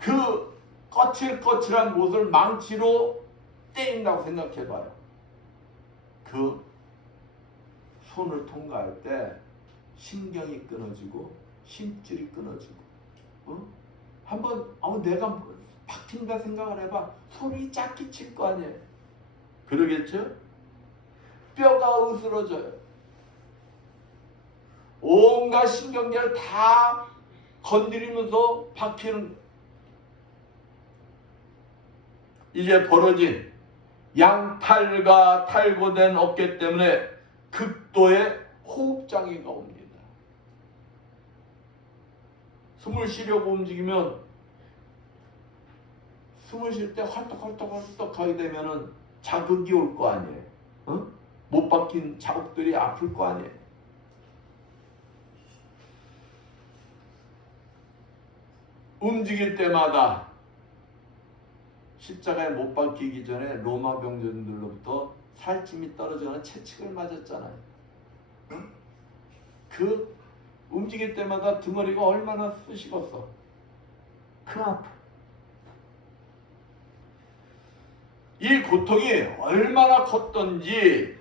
그 거칠거칠한 못을 망치로 때린다고 생각해봐요. 그 손을 통과할 때 신경이 끊어지고 심줄이 끊어지고 한번 내가 박힌다 생각을 해봐. 손이 짝기 칠 거 아니에요. 그러겠죠? 뼈가 으스러져요. 온갖 신경계를 다 건드리면서 박히는 이제 벌어진 양팔과 탈고된 어깨 때문에 극도의 호흡장애가 옵니다. 숨을 쉬려고 움직이면 숨을 쉴 때 헐떡헐떡 하게 되면은 자극이 올 거 아니에요. 못 박힌 자국들이 아플 거 아니에요. 움직일 때마다 십자가에 못 박히기 전에 로마 병정들로부터 살찜이 떨어지는 채찍을 맞았잖아요. 그 움직일 때마다 등어리가 얼마나 쑤시겠어. 그 아픔. 이 고통이 얼마나 컸던지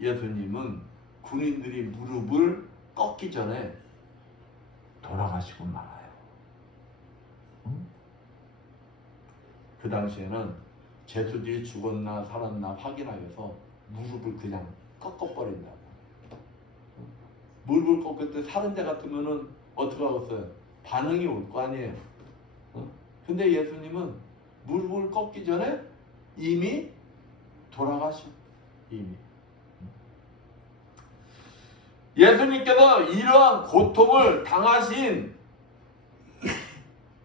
예수님은 군인들이 무릎을 꺾기 전에 돌아가시고 말아요. 그 당시에는 죄수들이 죽었나 살았나 확인하기 위해서 무릎을 그냥 꺾어버린다고. 무릎을 꺾을 때 사는 데 같으면은 어떻게 하겠어요? 반응이 올 거 아니에요. 근데 예수님은 무릎을 꺾기 전에 이미 돌아가셨. 이미. 예수님께서 이러한 고통을 당하신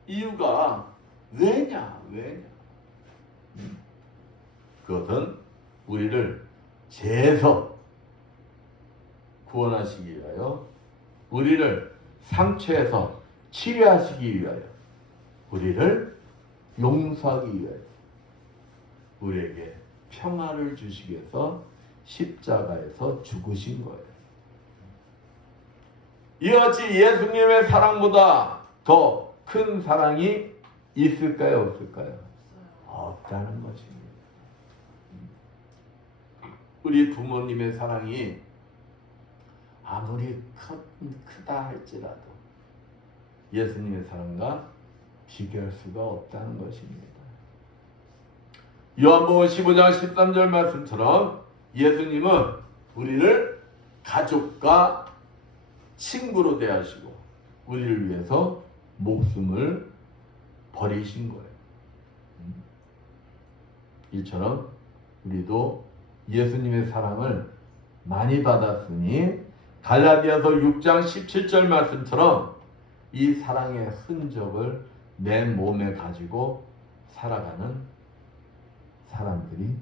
이유가 왜냐? 그것은 우리를 죄에서 구원하시기 위하여, 우리를 상처에서 치료하시기 위하여, 우리를 용서하기 위하여 우리에게 평화를 주시기 위해서 십자가에서 죽으신 거예요. 이같이 예수님의 사랑보다 더 큰 사랑이 있을까요? 없을까요? 없다는 것입니다. 우리 부모님의 사랑이 아무리 크다 할지라도 예수님의 사랑과 비교할 수가 없다는 것입니다. 요한복음 15장 13절 말씀처럼 예수님은 우리를 가족과 친구로 대하시고 우리를 위해서 목숨을 버리신 거예요. 이처럼 우리도 예수님의 사랑을 많이 받았으니 갈라디아서 6장 17절 말씀처럼 이 사랑의 흔적을 내 몸에 가지고 살아가는 사람들이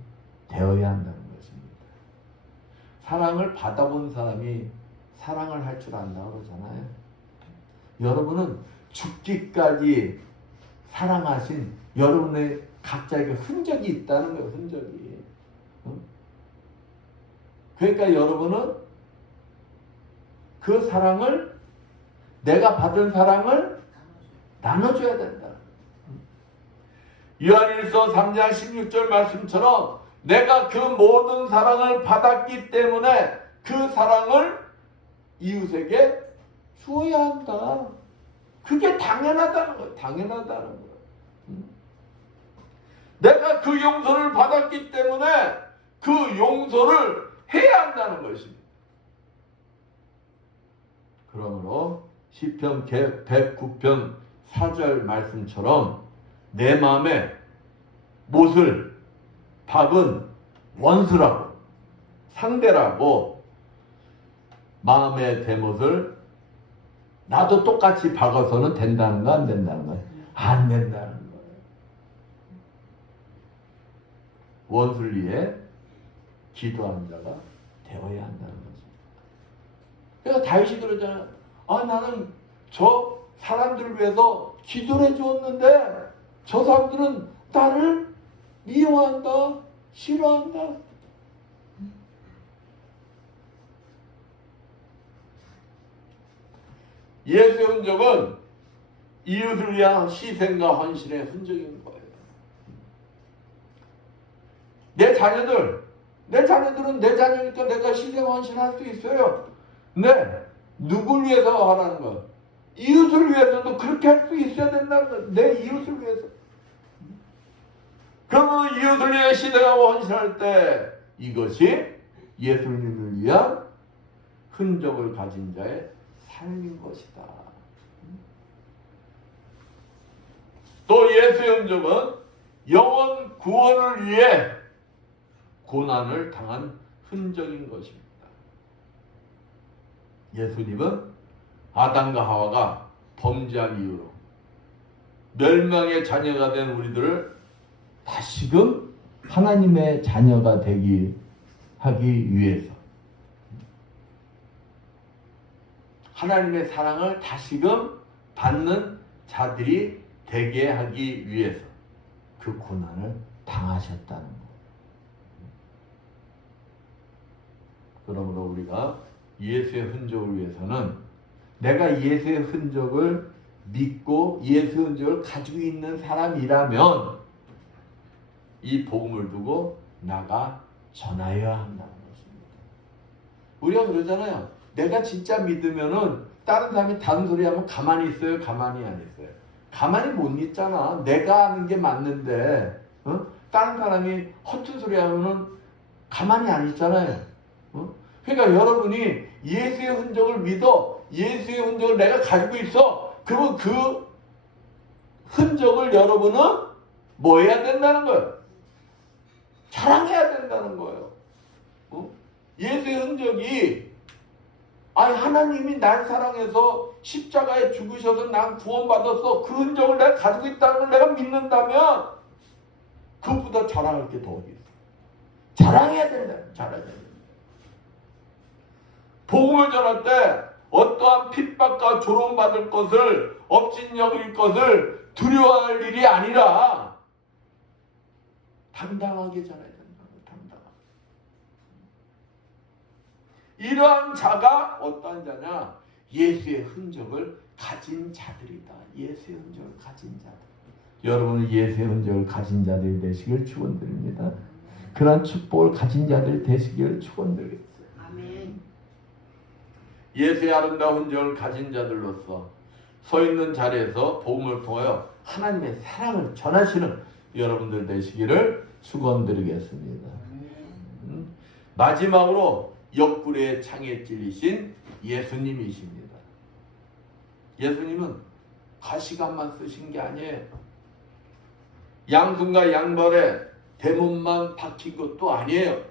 되어야 한다는 것입니다. 사랑을 받아본 사람이 사랑을 할 줄 안다고 그러잖아요. 여러분은 죽기까지 사랑하신 여러분의 각자에게 흔적이 있다는 거예요. 흔적이. 그러니까 여러분은 그 사랑을, 내가 받은 사랑을 나눠줘야 된다. 요한일서 3장 16절 말씀처럼 내가 그 모든 사랑을 받았기 때문에 그 사랑을 이웃에게 주어야 한다. 그게 당연하다는 거예요. 당연하다는 거예요. 내가 그 용서를 받았기 때문에 그 용서를 해야 한다는 것입니다. 그러므로 시편 109편 4절 말씀처럼 내 마음에 못을 밥은 원수라고 상대라고 마음의 대못을 나도 똑같이 박아서는 된다는 거 안 된다는 거예요? 안 된다는 거예요. 원수를 위해 기도하는 자가 되어야 한다는 거죠. 그러니까 다윗이 그러잖아요. 나는 저 사람들을 위해서 기도를 해주었는데 저 사람들은 나를 미워한다, 싫어한다. 예수의 흔적은 이웃을 위한 희생과 헌신의 흔적인 거예요. 내 자녀들은 내 자녀니까 내가 희생 헌신할 수 있어요. 근데 누굴 위해서 하라는 거야? 이웃을 위해서도 그렇게 할 수 있어야 된다는 거야. 내 이웃을 위해서. 그러면 이웃을 위해 희생하고 헌신할 때 이것이 예수님을 위한 흔적을 가진 자의 삶인 것이다. 또 예수의 흔적은 영혼 구원을 위해 고난을 당한 흔적인 것입니다. 예수님은 아담과 하와가 범죄한 이후로 멸망의 자녀가 된 우리들을 다시금 하나님의 자녀가 되기 하기 위해서 하나님의 사랑을 다시금 받는 자들이 되게 하기 위해서 그 고난을 당하셨다는 것. 그러므로 우리가 예수의 흔적을 위해서는 내가 예수의 흔적을 믿고 예수의 흔적을 가지고 있는 사람이라면 이 복음을 두고 나가 전하여야 한다는 것입니다. 우리가 그러잖아요. 내가 진짜 믿으면은 다른 사람이 다른 소리 하면 가만히 있어요? 가만히 안 있어요? 가만히 못 있잖아. 내가 하는 게 맞는데 다른 사람이 허튼 소리 하면은 가만히 안 있잖아요. 그러니까 여러분이 예수의 흔적을 믿어. 예수의 흔적을 내가 가지고 있어. 그러면 그 흔적을 여러분은 뭐 해야 된다는 거예요? 자랑해야 된다는 거예요. 예수의 흔적이 하나님이 날 사랑해서 십자가에 죽으셔서 난 구원받았어. 그 흔적을 내가 가지고 있다는 걸 내가 믿는다면 그것보다 자랑할 게 더 어디 있어? 자랑해야 된다. 자랑해야 된다. 복음을 전할 때 어떠한 핍박과 조롱받을 것을 업신여길 것을 두려워할 일이 아니라 당당하게 전해야 된다. 이러한 자가 어떠한 자냐? 예수의 흔적을 가진 자들이다. 예수의 흔적을 가진 자들. 여러분은 예수의 흔적을 가진 자들이 되시길 축원드립니다. 그러한 축복을 가진 자들이 되시길 축원드리겠어요. 아멘. 예수의 아름다운 흔적을 가진 자들로서 서 있는 자리에서 복음을 통하여 하나님의 사랑을 전하시는 여러분들 되시기를 축원드리겠습니다. 마지막으로 옆구리에 창에 찔리신 예수님이십니다. 예수님은 가시관만 쓰신 게 아니에요. 양손과 양발에 대문만 박힌 것도 아니에요.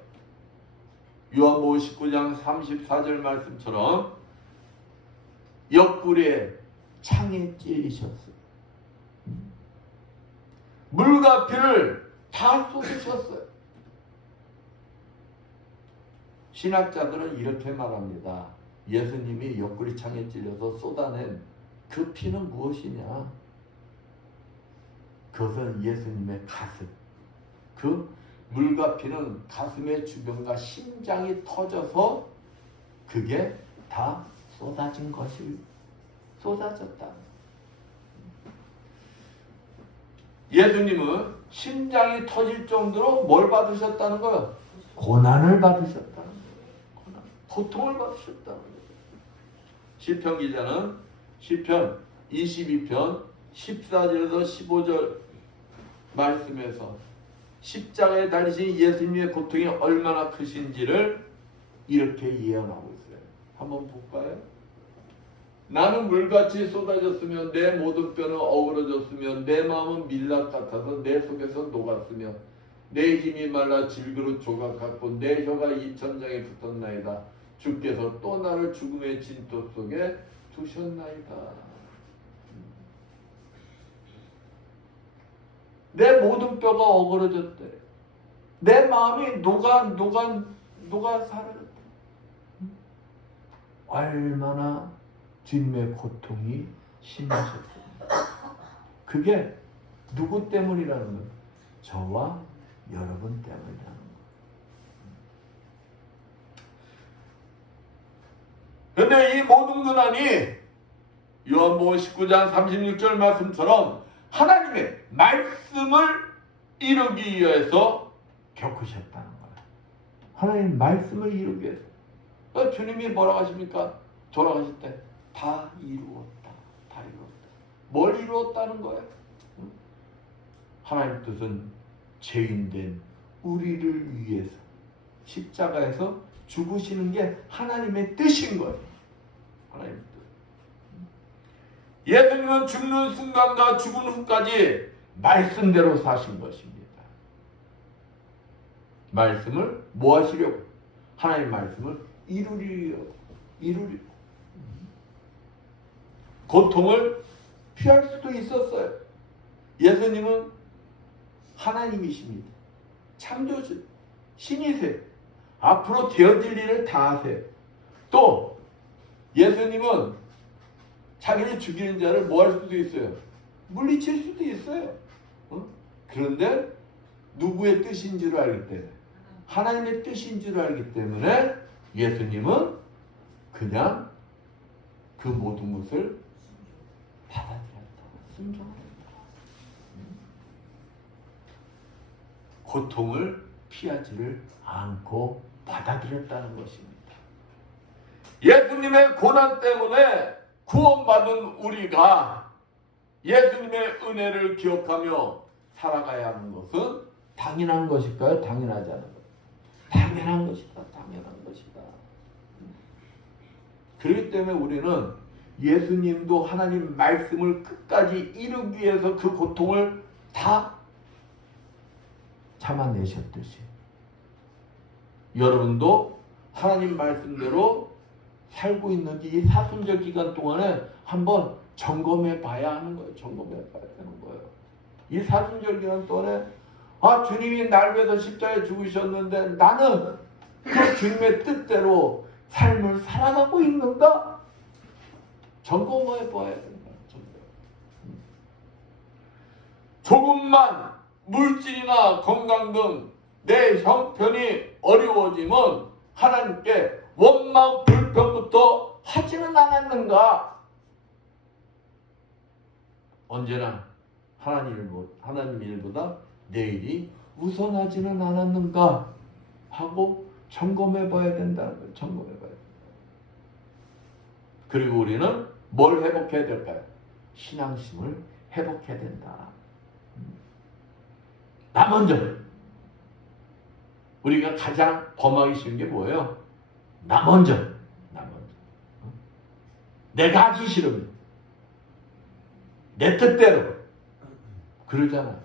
요한복음 19장 34절 말씀처럼 옆구리에 창에 찔리셨어요. 물과 피를 다 쏟으셨어요. 신학자들은 이렇게 말합니다. 예수님이 옆구리 창에 찔려서 쏟아낸 그 피는 무엇이냐? 그것은 예수님의 가슴. 그 물과 피는 가슴의 주변과 심장이 터져서 그게 다 쏟아진 것이 쏟아졌다. 예수님은 심장이 터질 정도로 뭘 받으셨다는 거예요? 고난을 받으셨다는 거예요. 고통을 받으셨다는 거예요. 시편 기자는 시편 22편 14절에서 15절 말씀에서 십자가에 달리신 예수님의 고통이 얼마나 크신지를 이렇게 예언하고 있어요. 한번 볼까요? 나는 물같이 쏟아졌으며 내 모든 뼈는 어그러졌으며 내 마음은 밀랍 같아서 내 속에서 녹았으며 내 힘이 말라 질그릇 조각 같고 내 혀가 입천장에 붙었나이다. 주께서 또 나를 죽음의 진토 속에 두셨나이다. 내 모든 뼈가 어그러졌대. 내 마음이 녹아 사라졌다. 얼마나 주님의 고통이 심하셨다. 그게 누구 때문이라는 거예요? 저와 여러분 때문이라는 거예요. 그런데 이 모든 고난이 요한복음 19장 36절 말씀처럼 하나님의 말씀을 이루기 위해서 겪으셨다는 거예요. 하나님 말씀을 이루기 위해서. 주님이 뭐라고 하십니까? 돌아가실 때 다 이루었다. 다 이루었다. 뭘 이루었다는 거예요? 하나님 뜻은 죄인된 우리를 위해서 십자가에서 죽으시는 게 하나님의 뜻인 거예요. 하나님의 뜻. 예수님은 죽는 순간과 죽은 후까지 말씀대로 사신 것입니다. 말씀을 뭐 하시려고? 하나님 말씀을 이루리려고. 고통을 피할 수도 있었어요. 예수님은 하나님이십니다. 창조주, 신이세요. 앞으로 되어질 일을 다 하세요. 또 예수님은 자기를 죽이는 자를 뭐 할 수도 있어요? 물리칠 수도 있어요. 그런데 누구의 뜻인 줄 알기 때문에, 하나님의 뜻인 줄 알기 때문에 예수님은 그냥 그 모든 것을 받아들였다. 순종했다. 고통을 피하지를 않고 받아들였다는 것입니다. 예수님의 고난 때문에 구원받은 우리가 예수님의 은혜를 기억하며 살아가야 하는 것은 당연한 것일까요? 당연하지 않은 것. 당연한 것이다. 당연한 것이다. 그렇기 때문에 우리는 예수님도 하나님 말씀을 끝까지 이루기 위해서 그 고통을 다 참아내셨듯이 여러분도 하나님 말씀대로 살고 있는지 이 사순절 기간 동안에 한번 점검해 봐야 하는 거예요. 점검해 봐야 되는 거예요. 이 사순절 기간 동안에 주님이 날 위해서 십자가에 죽으셨는데 나는 그 주님의 뜻대로 삶을 살아가고 있는가? 점검해 봐야 된다. 조금만 물질이나 건강 등 내 형편이 어려워지면 하나님께 원망 불평부터 하지는 않았는가? 언제나 하나님 일보다 내일이 우선하지는 않았는가 하고 점검해 봐야 된다는 거예요. 점검해 봐야 된다. 그리고 우리는 뭘 회복해야 될까요? 신앙심을 회복해야 된다. 나 먼저. 우리가 가장 범하기 쉬운 게 뭐예요? 나 먼저. 나 먼저. 내가 하기 싫으면 내 뜻대로 그러잖아.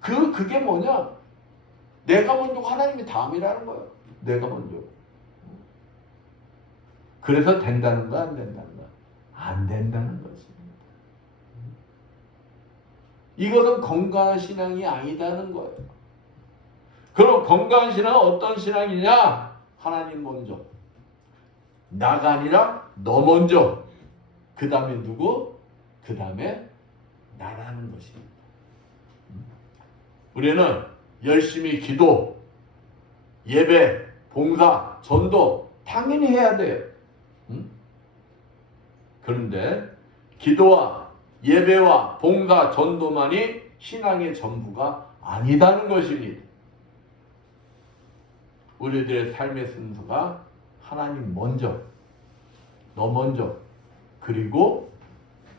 그게 뭐냐? 내가 먼저 하나님이 다음이라는 거예요. 내가 먼저. 그래서 된다는 거야, 안 된다는 거야? 안 된다는 것입니다. 이것은 건강한 신앙이 아니다는 거예요. 그럼 건강한 신앙은 어떤 신앙이냐? 하나님 먼저. 나가 아니라 너 먼저. 그 다음에 누구? 그 다음에 나라는 것입니다. 우리는 열심히 기도, 예배, 봉사, 전도 당연히 해야 돼요. 그런데 기도와 예배와 봉사, 전도만이 신앙의 전부가 아니다는 것입니다. 우리들의 삶의 순서가 하나님 먼저, 너 먼저, 그리고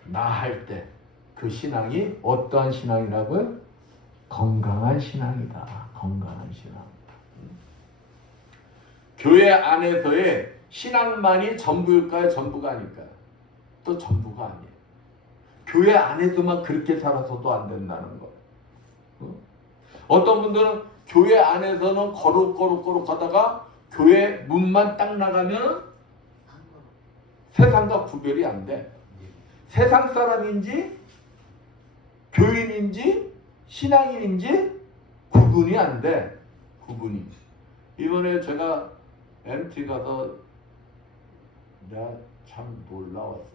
나 할 때 그 신앙이 어떠한 신앙이라고요? 건강한 신앙이다. 건강한 신앙. 교회 안에서의 신앙만이 전부일까요? 전부가 아닐까요? 또 전부가 아니에요. 교회 안에서만 그렇게 살아서도 안 된다는 거예요. 어떤 분들은 교회 안에서는 거룩 하다가 교회 문만 딱 나가면 세상과 구별이 안 돼. 세상 사람인지 교인인지 신앙인인지 구분이 안 돼. 구분이. 이번에 제가 MT 가서 내가 참 놀라웠어.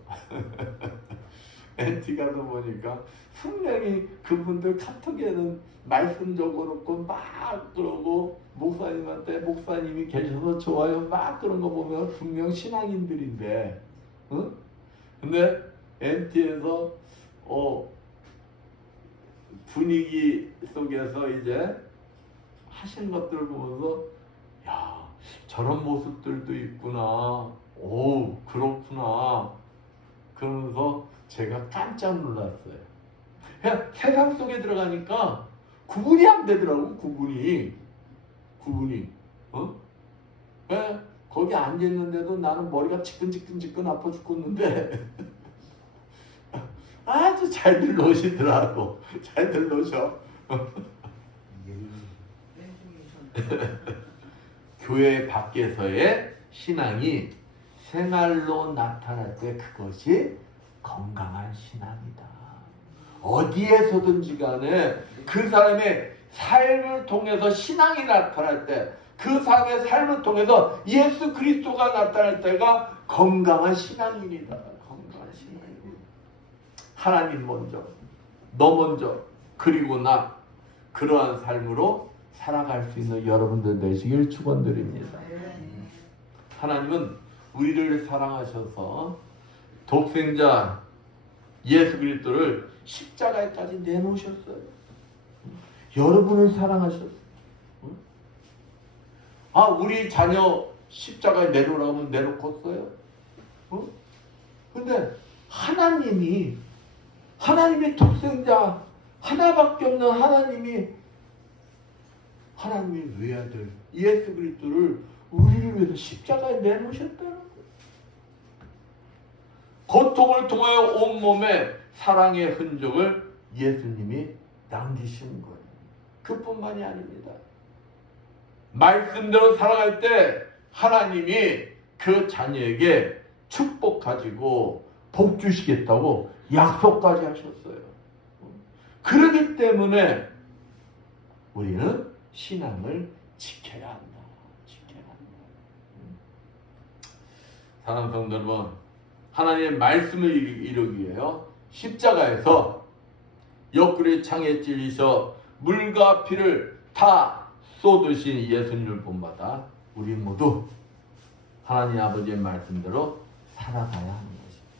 MT 가서 보니까 분명히 그분들 카톡에는 말씀 적어놓고 막 그러고 목사님한테 목사님이 계셔서 좋아요 막 그런 거 보면 분명 신앙인들인데, 응? 근데 MT에서 분위기 속에서 이제 하신 것들을 보면서 야, 저런 모습들도 있구나. 오, 그렇구나. 그러면서 제가 깜짝 놀랐어요. 그냥 세상 속에 들어가니까 구분이 안 되더라고. 구분이. 왜? 거기 앉아있는데도 나는 머리가 지끈지끈 아파 죽겠는데 아주 잘들 노시더라고. 잘들 노셔. 교회 밖에서의 신앙이 생활로 나타날 때 그것이 건강한 신앙이다. 어디에서든지 간에 그 사람의 삶을 통해서 신앙이 나타날 때, 그 사람의 삶을 통해서 예수 그리스도가 나타날 때가 건강한 신앙입니다. 건강한 신앙입니다. 하나님 먼저, 너 먼저, 그리고 나, 그러한 삶으로 살아갈 수 있는 여러분들 되시길 축원드립니다. 하나님은 우리를 사랑하셔서 독생자 예수 그리스도를 십자가에까지 내놓으셨어요. 여러분을 사랑하셨어요. 우리 자녀 십자가에 내놓으라면 내놓겠어요? 근데 하나님의 독생자 하나밖에 없는 하나님의 외아들 예수 그리스도를 우리를 위해서 십자가에 내놓으셨다는 거예요. 고통을 통하여 온몸에 사랑의 흔적을 예수님이 남기신 거예요. 그뿐만이 아닙니다. 말씀대로 살아갈 때 하나님이 그 자녀에게 축복 가지고 복 주시겠다고 약속까지 하셨어요. 그렇기 때문에 우리는 신앙을 지켜야 한다. 사랑하는 성도 여러분, 하나님의 말씀을 이루기 위하여 십자가에서 옆구리 창에 찔리셔 물과 피를 다 쏟으신 예수님을 본받아 우리 모두 하나님 아버지의 말씀대로 살아가야 하는 것입니다.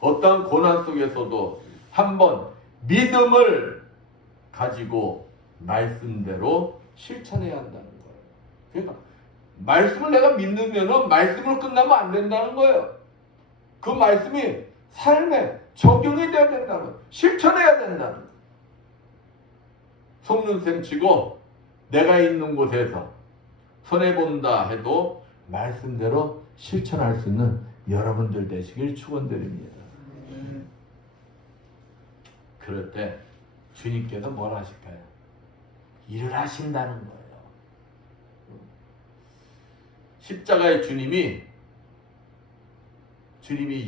어떤 고난 속에서도 한번 믿음을 가지고 말씀대로 실천해야 한다는 거예요. 그러니까 말씀을 내가 믿으면 말씀으로 끝나면 안 된다는 거예요. 그 말씀이 삶에 적용이 돼야 된다는 거예요. 실천해야 된다는 거예요. 속눈썹 치고 내가 있는 곳에서 손해본다 해도 말씀대로 실천할 수 있는 여러분들 되시길 축원드립니다. 그럴 때 주님께서 뭘 하실까요? 일을 하신다는 거예요. 십자가의 주님이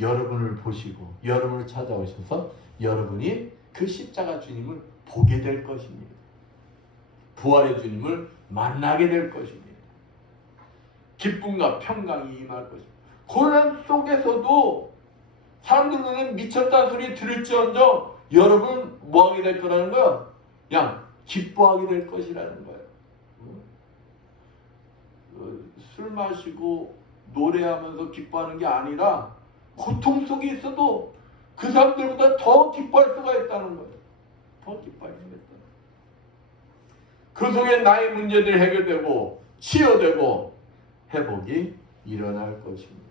여러분을 보시고 여러분을 찾아오셔서 여러분이 그 십자가 주님을 보게 될 것입니다. 부활의 주님을 만나게 될 것입니다. 기쁨과 평강이 임할 것입니다. 고난 속에서도 사람들 눈에 미쳤다는 소리 들을지언정 여러분 뭐하게 될 거라는 거야? 그냥 기뻐하게 될 것이라는 거예요. 술 마시고 노래하면서 기뻐하는 게 아니라 고통 속에 있어도 그 사람들보다 더 기뻐할 수가 있다는 거예요. 더 기뻐할 수가 있다. 그 속에 나의 문제들이 해결되고 치유되고 회복이 일어날 것입니다.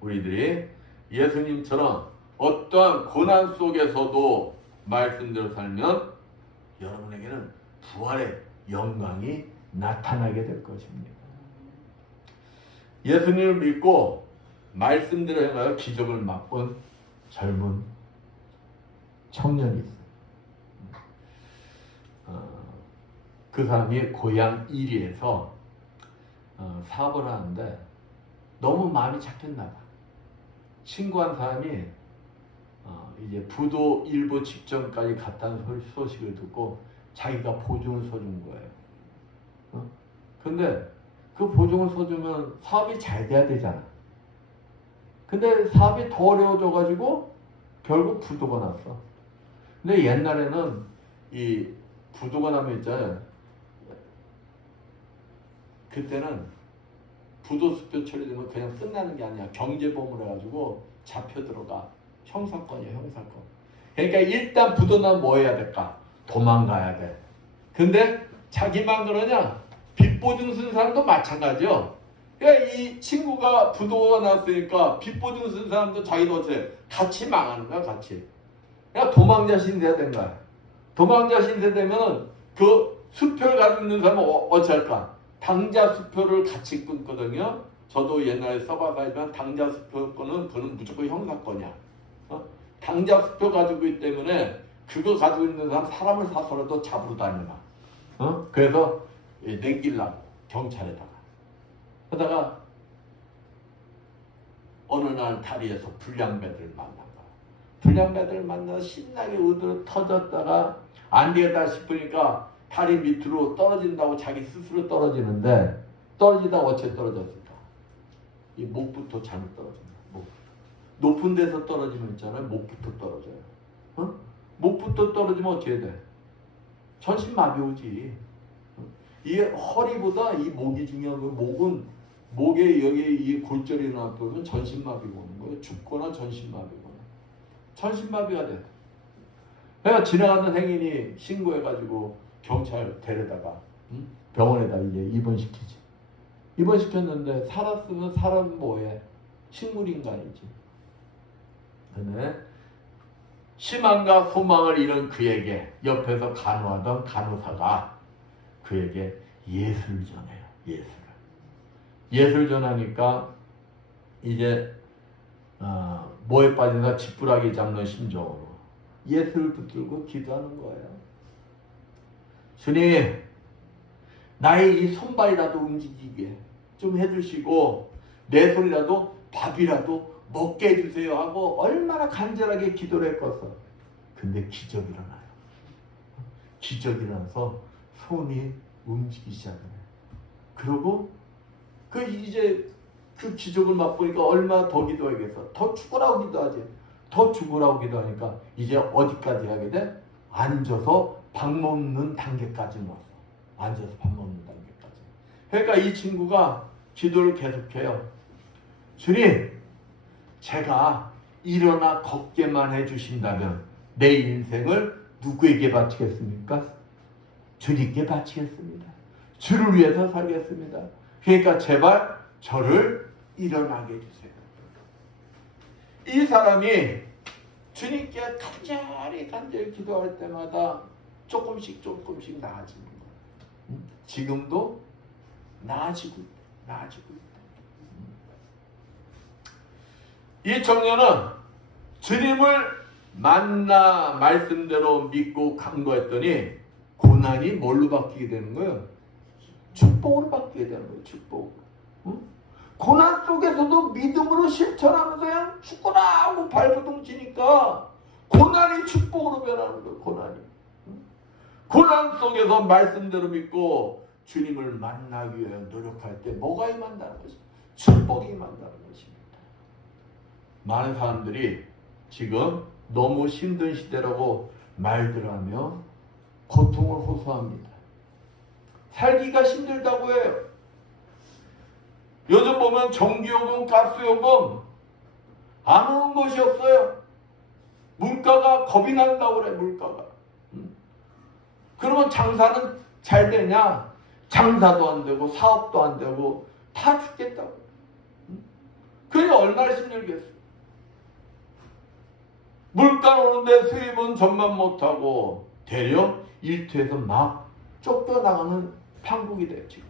우리들이 예수님처럼 어떠한 고난 속에서도 말씀대로 살면 여러분에게는 부활의 영광이 나타나게 될 것입니다. 예수님을 믿고 말씀대로 행하여 기적을 맛본 젊은 청년이 있어요. 그 사람이 고향 이리에서 사업을 하는데 너무 마음이 착했나 봐. 친구한 사람이 이제 부도 일부 직전까지 갔다는 소식을 듣고 자기가 보증을 서준 거예요. 근데 그 보증을 서주면 사업이 잘 돼야 되잖아. 근데 사업이 더 어려워져가지고 결국 부도가 났어. 근데 옛날에는 이 부도가 나면 있잖아요. 그때는 부도수표 처리되면 그냥 끝나는 게 아니야. 경제보험을 해가지고 잡혀 들어가. 형사건이야, 형사건. 그러니까 일단 부도 나면 뭐 해야 될까? 도망가야 돼. 근데 자기만 그러냐? 빚보증 쓴 사람도 마찬가지요. 그러니까 이 친구가 부도가 났으니까 빚보증 쓴 사람도 자기도 어째 같이 망하는 거야, 같이. 그러니까 도망자 신세가 된 거야. 도망자 신세 되면은 그 수표를 가지고 있는 사람은 어찌할까? 당자 수표를 같이 끊거든요. 저도 옛날에 써봐서 알지만 당자 수표 거는 그는 무조건 형사건이야. 당자 수표 가지고 있기 때문에 그거 가지고 있는 사람을 사서라도 잡으러 다니나. 그래서 내기려고 경찰에다가 하다가 어느 날 다리에서 불량배들을 만난 거야. 불량배들을 만나서 신나게 우드로 터졌다가 안 되겠다 싶으니까 다리 밑으로 떨어진다고 자기 스스로 떨어지는데 떨어지다 어째 떨어졌을까? 이 목부터 잘못 떨어진다. 높은 데서 떨어지면 있잖아요. 목부터 떨어져요. 목부터 떨어지면 어떻게 돼? 전신마비 오지. 이 허리보다 이 목이 중요한 거예요. 목은 목에 여기 이 골절이 나면 전신마비가 오는 거예요. 죽거나 전신마비거나. 전신마비가 돼. 그러니까 지나가는 행인이 신고해가지고 경찰 데려다가 병원에다 이제 입원시키지. 입원시켰는데 살았으면 사람 뭐해? 식물인간이지. 근데 희망과 소망을 잃은 그에게 옆에서 간호하던 간호사가 그에게 예수를 전해요. 예수를 전하니까 이제 뭐에 빠져서 지푸라기 잡는 심정으로 예수를 붙들고 기도하는 거예요. 주님, 나의 이 손발이라도 움직이게 좀 해주시고 내 손이라도 밥이라도 먹게 해주세요 하고 얼마나 간절하게 기도를 했겠어. 근데 기적이 일어나요. 기적이 일어나서 손이 움직이기 시작해요. 그리고 이제 그 기적을 맛보니까 얼마나 더 기도하겠어. 더 죽으라고 기도하지. 더 죽으라고 기도하니까 이제 어디까지 하게 돼? 앉아서 밥 먹는 단계까지 왔어. 앉아서 밥 먹는 단계까지. 그러니까 이 친구가 기도를 계속해요. 주님, 제가 일어나 걷게만 해주신다면 내 인생을 누구에게 바치겠습니까? 주님께 바치겠습니다. 주를 위해서 살겠습니다. 그러니까 제발 저를 일어나게 해주세요. 이 사람이 주님께 간절히 기도할 때마다 조금씩 나아지는 거예요. 지금도 나아지고 있다. 이 청년은 주님을 만나 말씀대로 믿고 간구했더니 고난이 뭘로 바뀌게 되는 거예요? 축복으로 바뀌게 되는 거예요. 축복으로. 고난 속에서도 믿음으로 실천하면서 그냥 죽거나 하고 발버둥 치니까 고난이 축복으로 변하는 거예요. 고난 속에서 말씀대로 믿고 주님을 만나기 위해 노력할 때 뭐가 임한다는 것입니다. 축복이 임한다는 것입니다. 많은 사람들이 지금 너무 힘든 시대라고 말들 하며 고통을 호소합니다. 살기가 힘들다고 해요. 요즘 보면 전기요금, 가스요금 안 오는 것이 없어요. 물가가 겁이 난다고 그래. 물가가. 그러면 장사는 잘 되냐? 장사도 안 되고 사업도 안 되고 다 죽겠다고. 그게 얼마나 힘들겠어. 물가 오는데 수입은 전만 못하고 되려 일터에서 막 쫓겨나가는 판국이 돼요. 지금.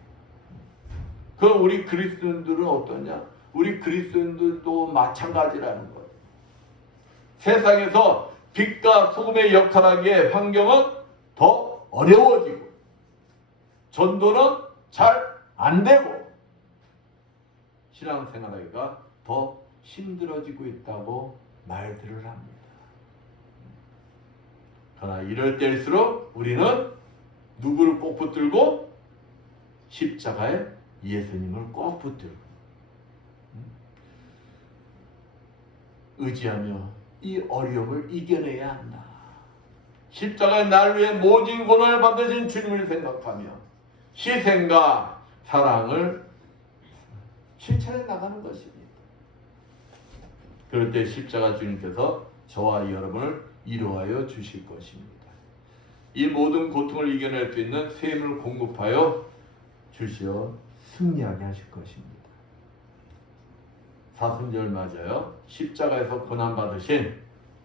그럼 우리 그리스도인들은 어떠냐? 우리 그리스도인들도 마찬가지라는 거예요. 세상에서 빛과 소금의 역할을 하기에 환경은 더 어려워지고 전도는 잘 안 되고 신앙생활하기가 더 힘들어지고 있다고 말들을 합니다. 그러나 이럴 때일수록 우리는 누구를 꼭 붙들고 십자가에 예수님을 꼭 붙들고 의지하며 이 어려움을 이겨내야 한다. 십자가에 날 위해 모진 고난을 받으신 주님을 생각하며 희생과 사랑을 실천해 나가는 것입니다. 그럴 때 십자가 주님께서 저와 여러분을 위로하여 주실 것입니다. 이 모든 고통을 이겨낼 수 있는 샘을 공급하여 주시어 승리하게 하실 것입니다. 사순절 맞아요. 십자가에서 고난받으신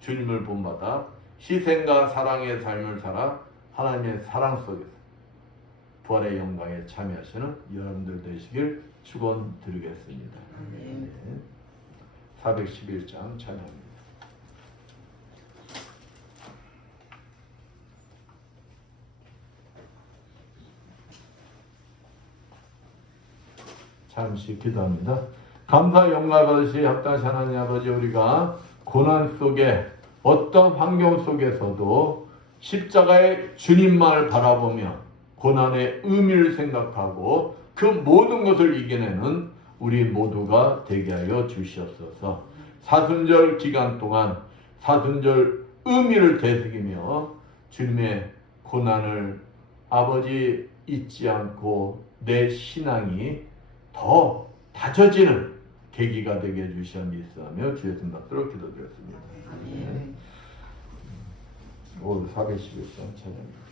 주님을 본받아 희생과 사랑의 삶을 살아 하나님의 사랑 속에서 부활의 영광에 참여하시는 여러분들 되시길 축원드리겠습니다. 네. 411장 찬양합니다. 잠시 기도합니다. 감사 영광 받으시 합당하신 하나님 아버지, 우리가 고난 속에 어떤 환경 속에서도 십자가의 주님만을 바라보며 고난의 의미를 생각하고 그 모든 것을 이겨내는 우리 모두가 되게 하여 주시옵소서. 사순절 기간 동안 사순절 의미를 되새기며 주님의 고난을 아버지 잊지 않고 내 신앙이 더 다져지는 계기가 되게 해주시어 믿사하며 주의 이름 받들어 기도드렸습니다. 올 411장 찬양입니다.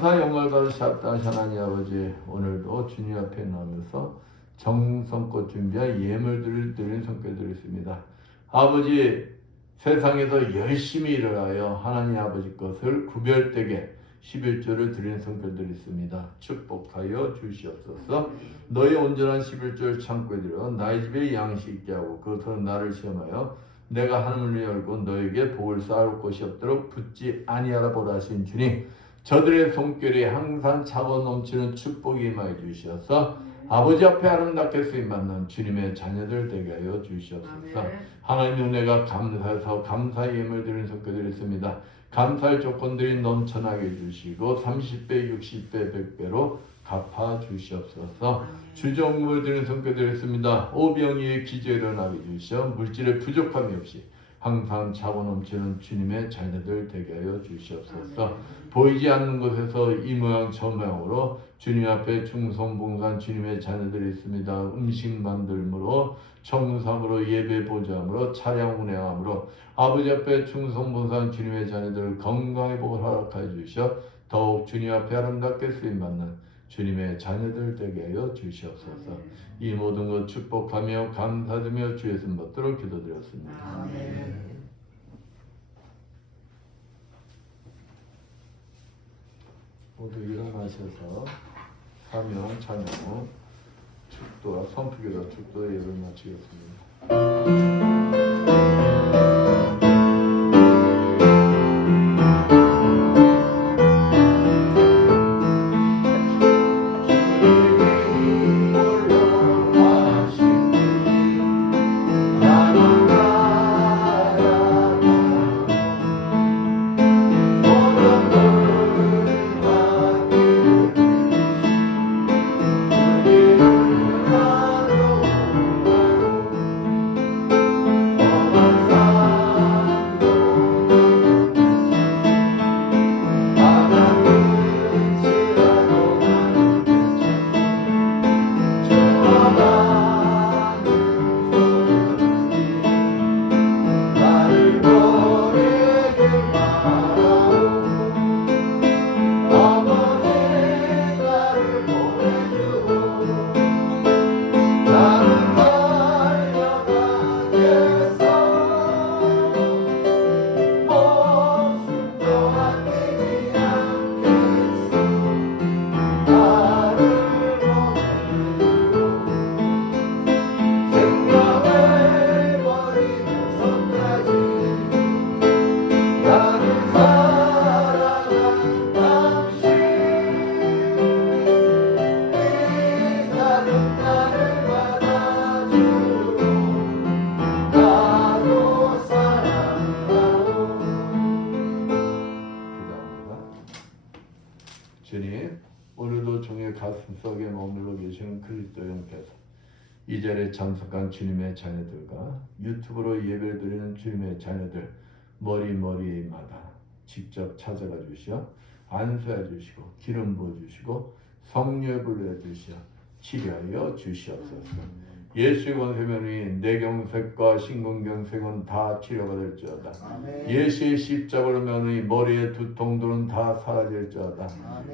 감사 영광을 받으셨다 하나님 아버지, 오늘도 주님 앞에 나오면서 정성껏 준비한 예물들을 드리는 성결들이 있습니다. 아버지, 세상에서 열심히 일하여 하나님 아버지 것을 구별되게 11조를 드리는 성결들이 있습니다. 축복하여 주시옵소서. 너희 온전한 11조를 창고에 들여 나의 집에 양식 있게 하고 그것으로 나를 시험하여 내가 하늘을 열고 너에게 복을 쌓을 곳이 없도록 붙지 아니하라 보라 하신 주님, 저들의 손길이 항상 차고 넘치는 축복이 임하여 주시어서 아버지 앞에 아름답게 쓰임받는 주님의 자녀들 되게 하여 주시옵소서. 하나님 은혜가 감사해서 감사의 예물 드리는 성결들이 있습니다. 감사의 조건들이 넘쳐나게 해주시고 30배, 60배, 100배로 갚아 주시옵소서. 주정물 드리는 성결들이 있습니다. 오병이의 기저 일어나게 해주시어 물질의 부족함이 없이 항상 차고 넘치는 주님의 자녀들 되게 하여 주시옵소서. 보이지 않는 곳에서 이 모양 저 모양으로 주님 앞에 충성봉사한 주님의 자녀들이 있습니다. 음식 만들므로, 청삼으로, 예배 보좌함으로, 차량 운행함으로 아버지 앞에 충성봉사한 주님의 자녀들을 건강의 복을 허락하여 주시어 더욱 주님 앞에 아름답게 쓰임받는 주님의 자녀들 되게 하여 주시옵소서. 이 모든 것 축복하며 감사드리며 주의 손 받도록 기도드렸습니다. 아멘. 모두 일어나셔서 사명, 찬양, 축도와 선포기도 축도의 예를 마치겠습니다. 주님, 오늘도 종의 가슴속에 머물러 계시는 그리스도 영께서 이 자리에 참석한 주님의 자녀들과 유튜브로 예배를 드리는 주님의 자녀들 머리마다 직접 찾아가 주시어 안수해 주시고 기름 부어 주시고 성령의 불러 주시어 치료하여 주시옵소서. 예수의 권세면이 뇌경색과 심근경색은 다 치료받을지어다. 예수의 십자가로 면의 머리의 두통들은 다 사라질지어다.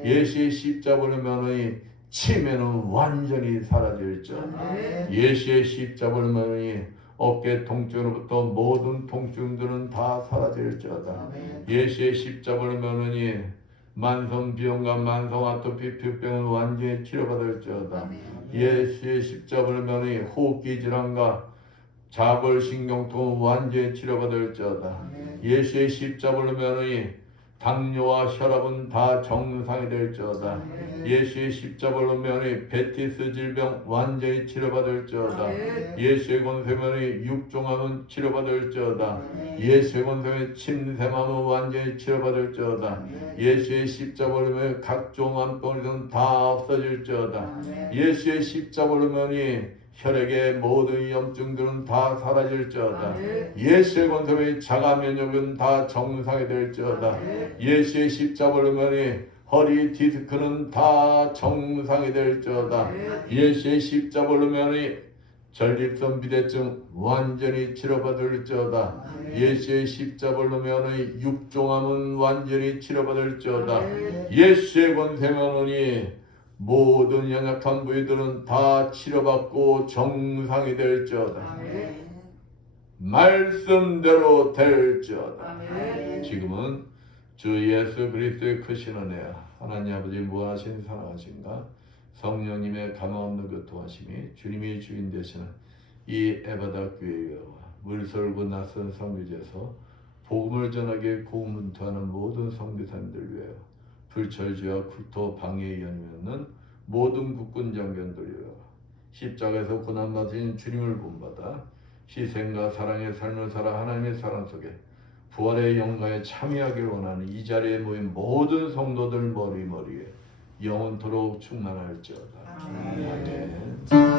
예수의 십자가로 면의 치매는 완전히 사라질지어다. 예수의 십자가로 면의 어깨 통증으로부터 모든 통증들은 다 사라질지어다. 예수의 십자가로 면의 만성비염과 만성 아토피 피부병은 완전히 치료받을지어다. 예수의 십자가를 면의 호흡기 질환과 자골신경통은 완전히 치료받을지어다. 예수의 십자가를 면의 당뇨와 혈압은 다 정상이 될지어다. 예수의 십자가로 면의 베티스 질병 완전히 치료받을지어다. 예수의 권세면의 육종암은 치료받을지어다. 예수의 권세면의 침샘암은 완전히 치료받을지어다. 예수의 십자가로 면의 각종 암병은 다 없어질지어다. 예수의 예수의 십자가로 면이 혈액의 모든 염증들은 다 사라질지어다. 예수의 권세의 자가 면역은 다 정상이 될지어다. 예수의 십자가로 면이 허리 디스크는 다 정상이 될지어다. 예수의 십자가로 면이 전립선 비대증 완전히 치료받을지어다. 예수의 십자벌로면의 육종암은 완전히 치료받을지어다. 예수의 권세만오니 모든 연약한 부위들은 다 치료받고 정상이 될지어다. 말씀대로 될지어다. 지금은 주 예수 그리스도의 크신 은혜, 하나님 아버지 무한하신 사랑하신가, 성령님의 가마없는 그 도하심이 주님이 주인 되시는 이 에바다 교회와 물설고 낯선 성교지에서 복음을 전하게 고문투하는 모든 성교사님들 위하여, 불철주와 국토 방해에 연이었는 모든 국군 장병들 위하여, 십자가에서 고난받으신 주님을 본받아 희생과 사랑의 삶을 살아 하나님의 사랑 속에 부활의 영광에 참여하길 원하는 이 자리에 모인 모든 성도들 머리머리에 영원토록 충만할지어다. 아멘.